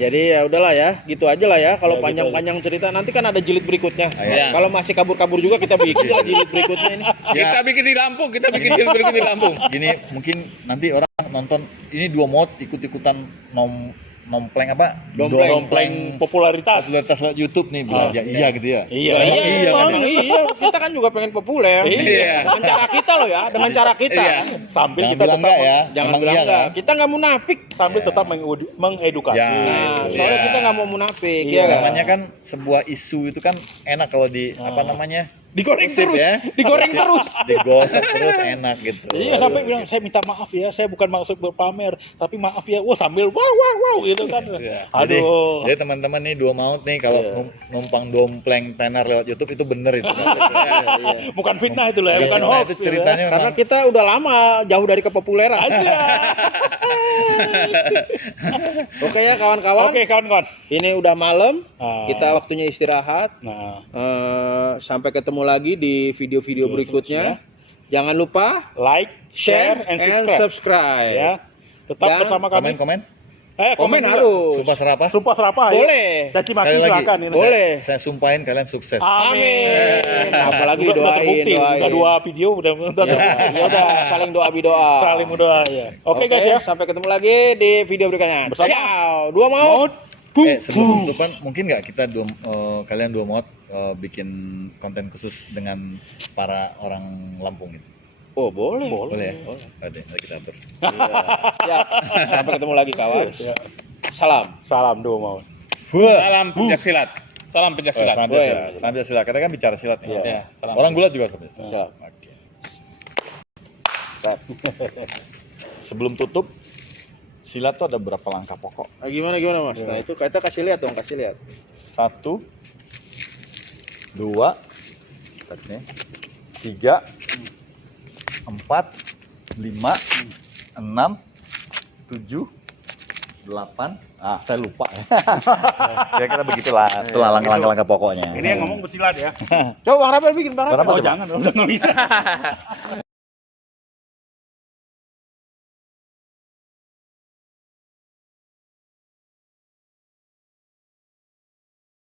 Jadi ya udahlah ya, gitu aja lah ya. Kalau Ya, panjang-panjang cerita nanti kan ada jilid berikutnya. Iya. Kalau masih kabur-kabur juga kita bikin lah jilid berikutnya ini. Kita bikin di Lampung, kita bikin film berikut di Lampung. Gini, mungkin nanti orang nonton ini 2 mod ikut-ikutan nompleng apa? Dompleng popularitas. Popularitas lewat YouTube nih bilang ya iya gitu ya. Iya. Emang Iya, iya kan emang ya? iya. Kita kan juga pengen populer. Iya. Dengan cara kita loh ya, dengan cara kita. Iya. Sambil Jangan kita bilang tetap enggak ya. Jangan Emang bilang iya enggak. kan? Kita nggak munafik. sambil tetap mengedukasi. Ya. Nah, Itu. soalnya Iya. kita nggak mau munafik, Iya. ya kan? Namanya kan sebuah isu itu kan enak kalau di apa namanya? Digoreng Gosip terus, ya. digoreng Gosip, terus. digosip terus enak gitu. Iya, sampai bilang saya minta maaf ya, saya bukan maksud berpamer, tapi maaf ya. Wah, sambil wow gitu kan. Iya. Aduh. Jadi teman-teman nih 2 maut nih kalau numpang dompleng tenar lewat YouTube itu bener itu. Bukan fitnah itu loh, ya, bukan Nah, hoax. itu gitu ya. ceritanya Karena memang kita udah lama jauh dari kepopuleran. Aja. Oke ya kawan-kawan. Oke, kawan-kawan. Ini udah malam. Ah. Kita waktunya istirahat. Nah, Sampai ketemu lagi di video-video berikutnya. Jangan lupa like, share, and subscribe. Ya. Tetap Dan bersama kami. komen-komen. komen juga. harus. Sumpah serapah. Sumpah serapah. ya. Boleh. Caci maki Sekali lagi. silakan. ini. Boleh. Saya sumpahin kalian sukses. Amin. Apalagi Udah doain, terbukti. doain. Udah 2 video udah Ya udah saling doa bidoa. saling berdoa ya. Oke guys ya. Sampai ketemu lagi di video berikutnya. Bersama Ciao. 2 maut. Sebelum penutupan mungkin nggak kita kalian 2 maut bikin konten khusus dengan para orang Lampung itu. Oh, boleh. Boleh ya? Ada, nanti kita atur. Iya. Siap. Sampai ketemu lagi kawan. Salam. Salam doa mau. Wah. Salam pencak silat. Salam pencak silat. Sampai silat. Sampai silat. Kita kan bicara silat nih. Ya, salam. Orang gulat juga sampai silat. Siap. Oke. Siap. Sebelum tutup, silat tuh ada berapa langkah pokok? Gimana Mas? Nah, itu kita kasih lihat dong, kasih lihat. 1, 2, 3, 4, 5, 6, 7, 8. Saya lupa. Kira-kira begitulah. Itulah langkah-langkah pokoknya. Ini yang ngomong bersilat ya. Coba Bang Rapel bikin Bang Rapel. Oh jangan, udah nggak bisa.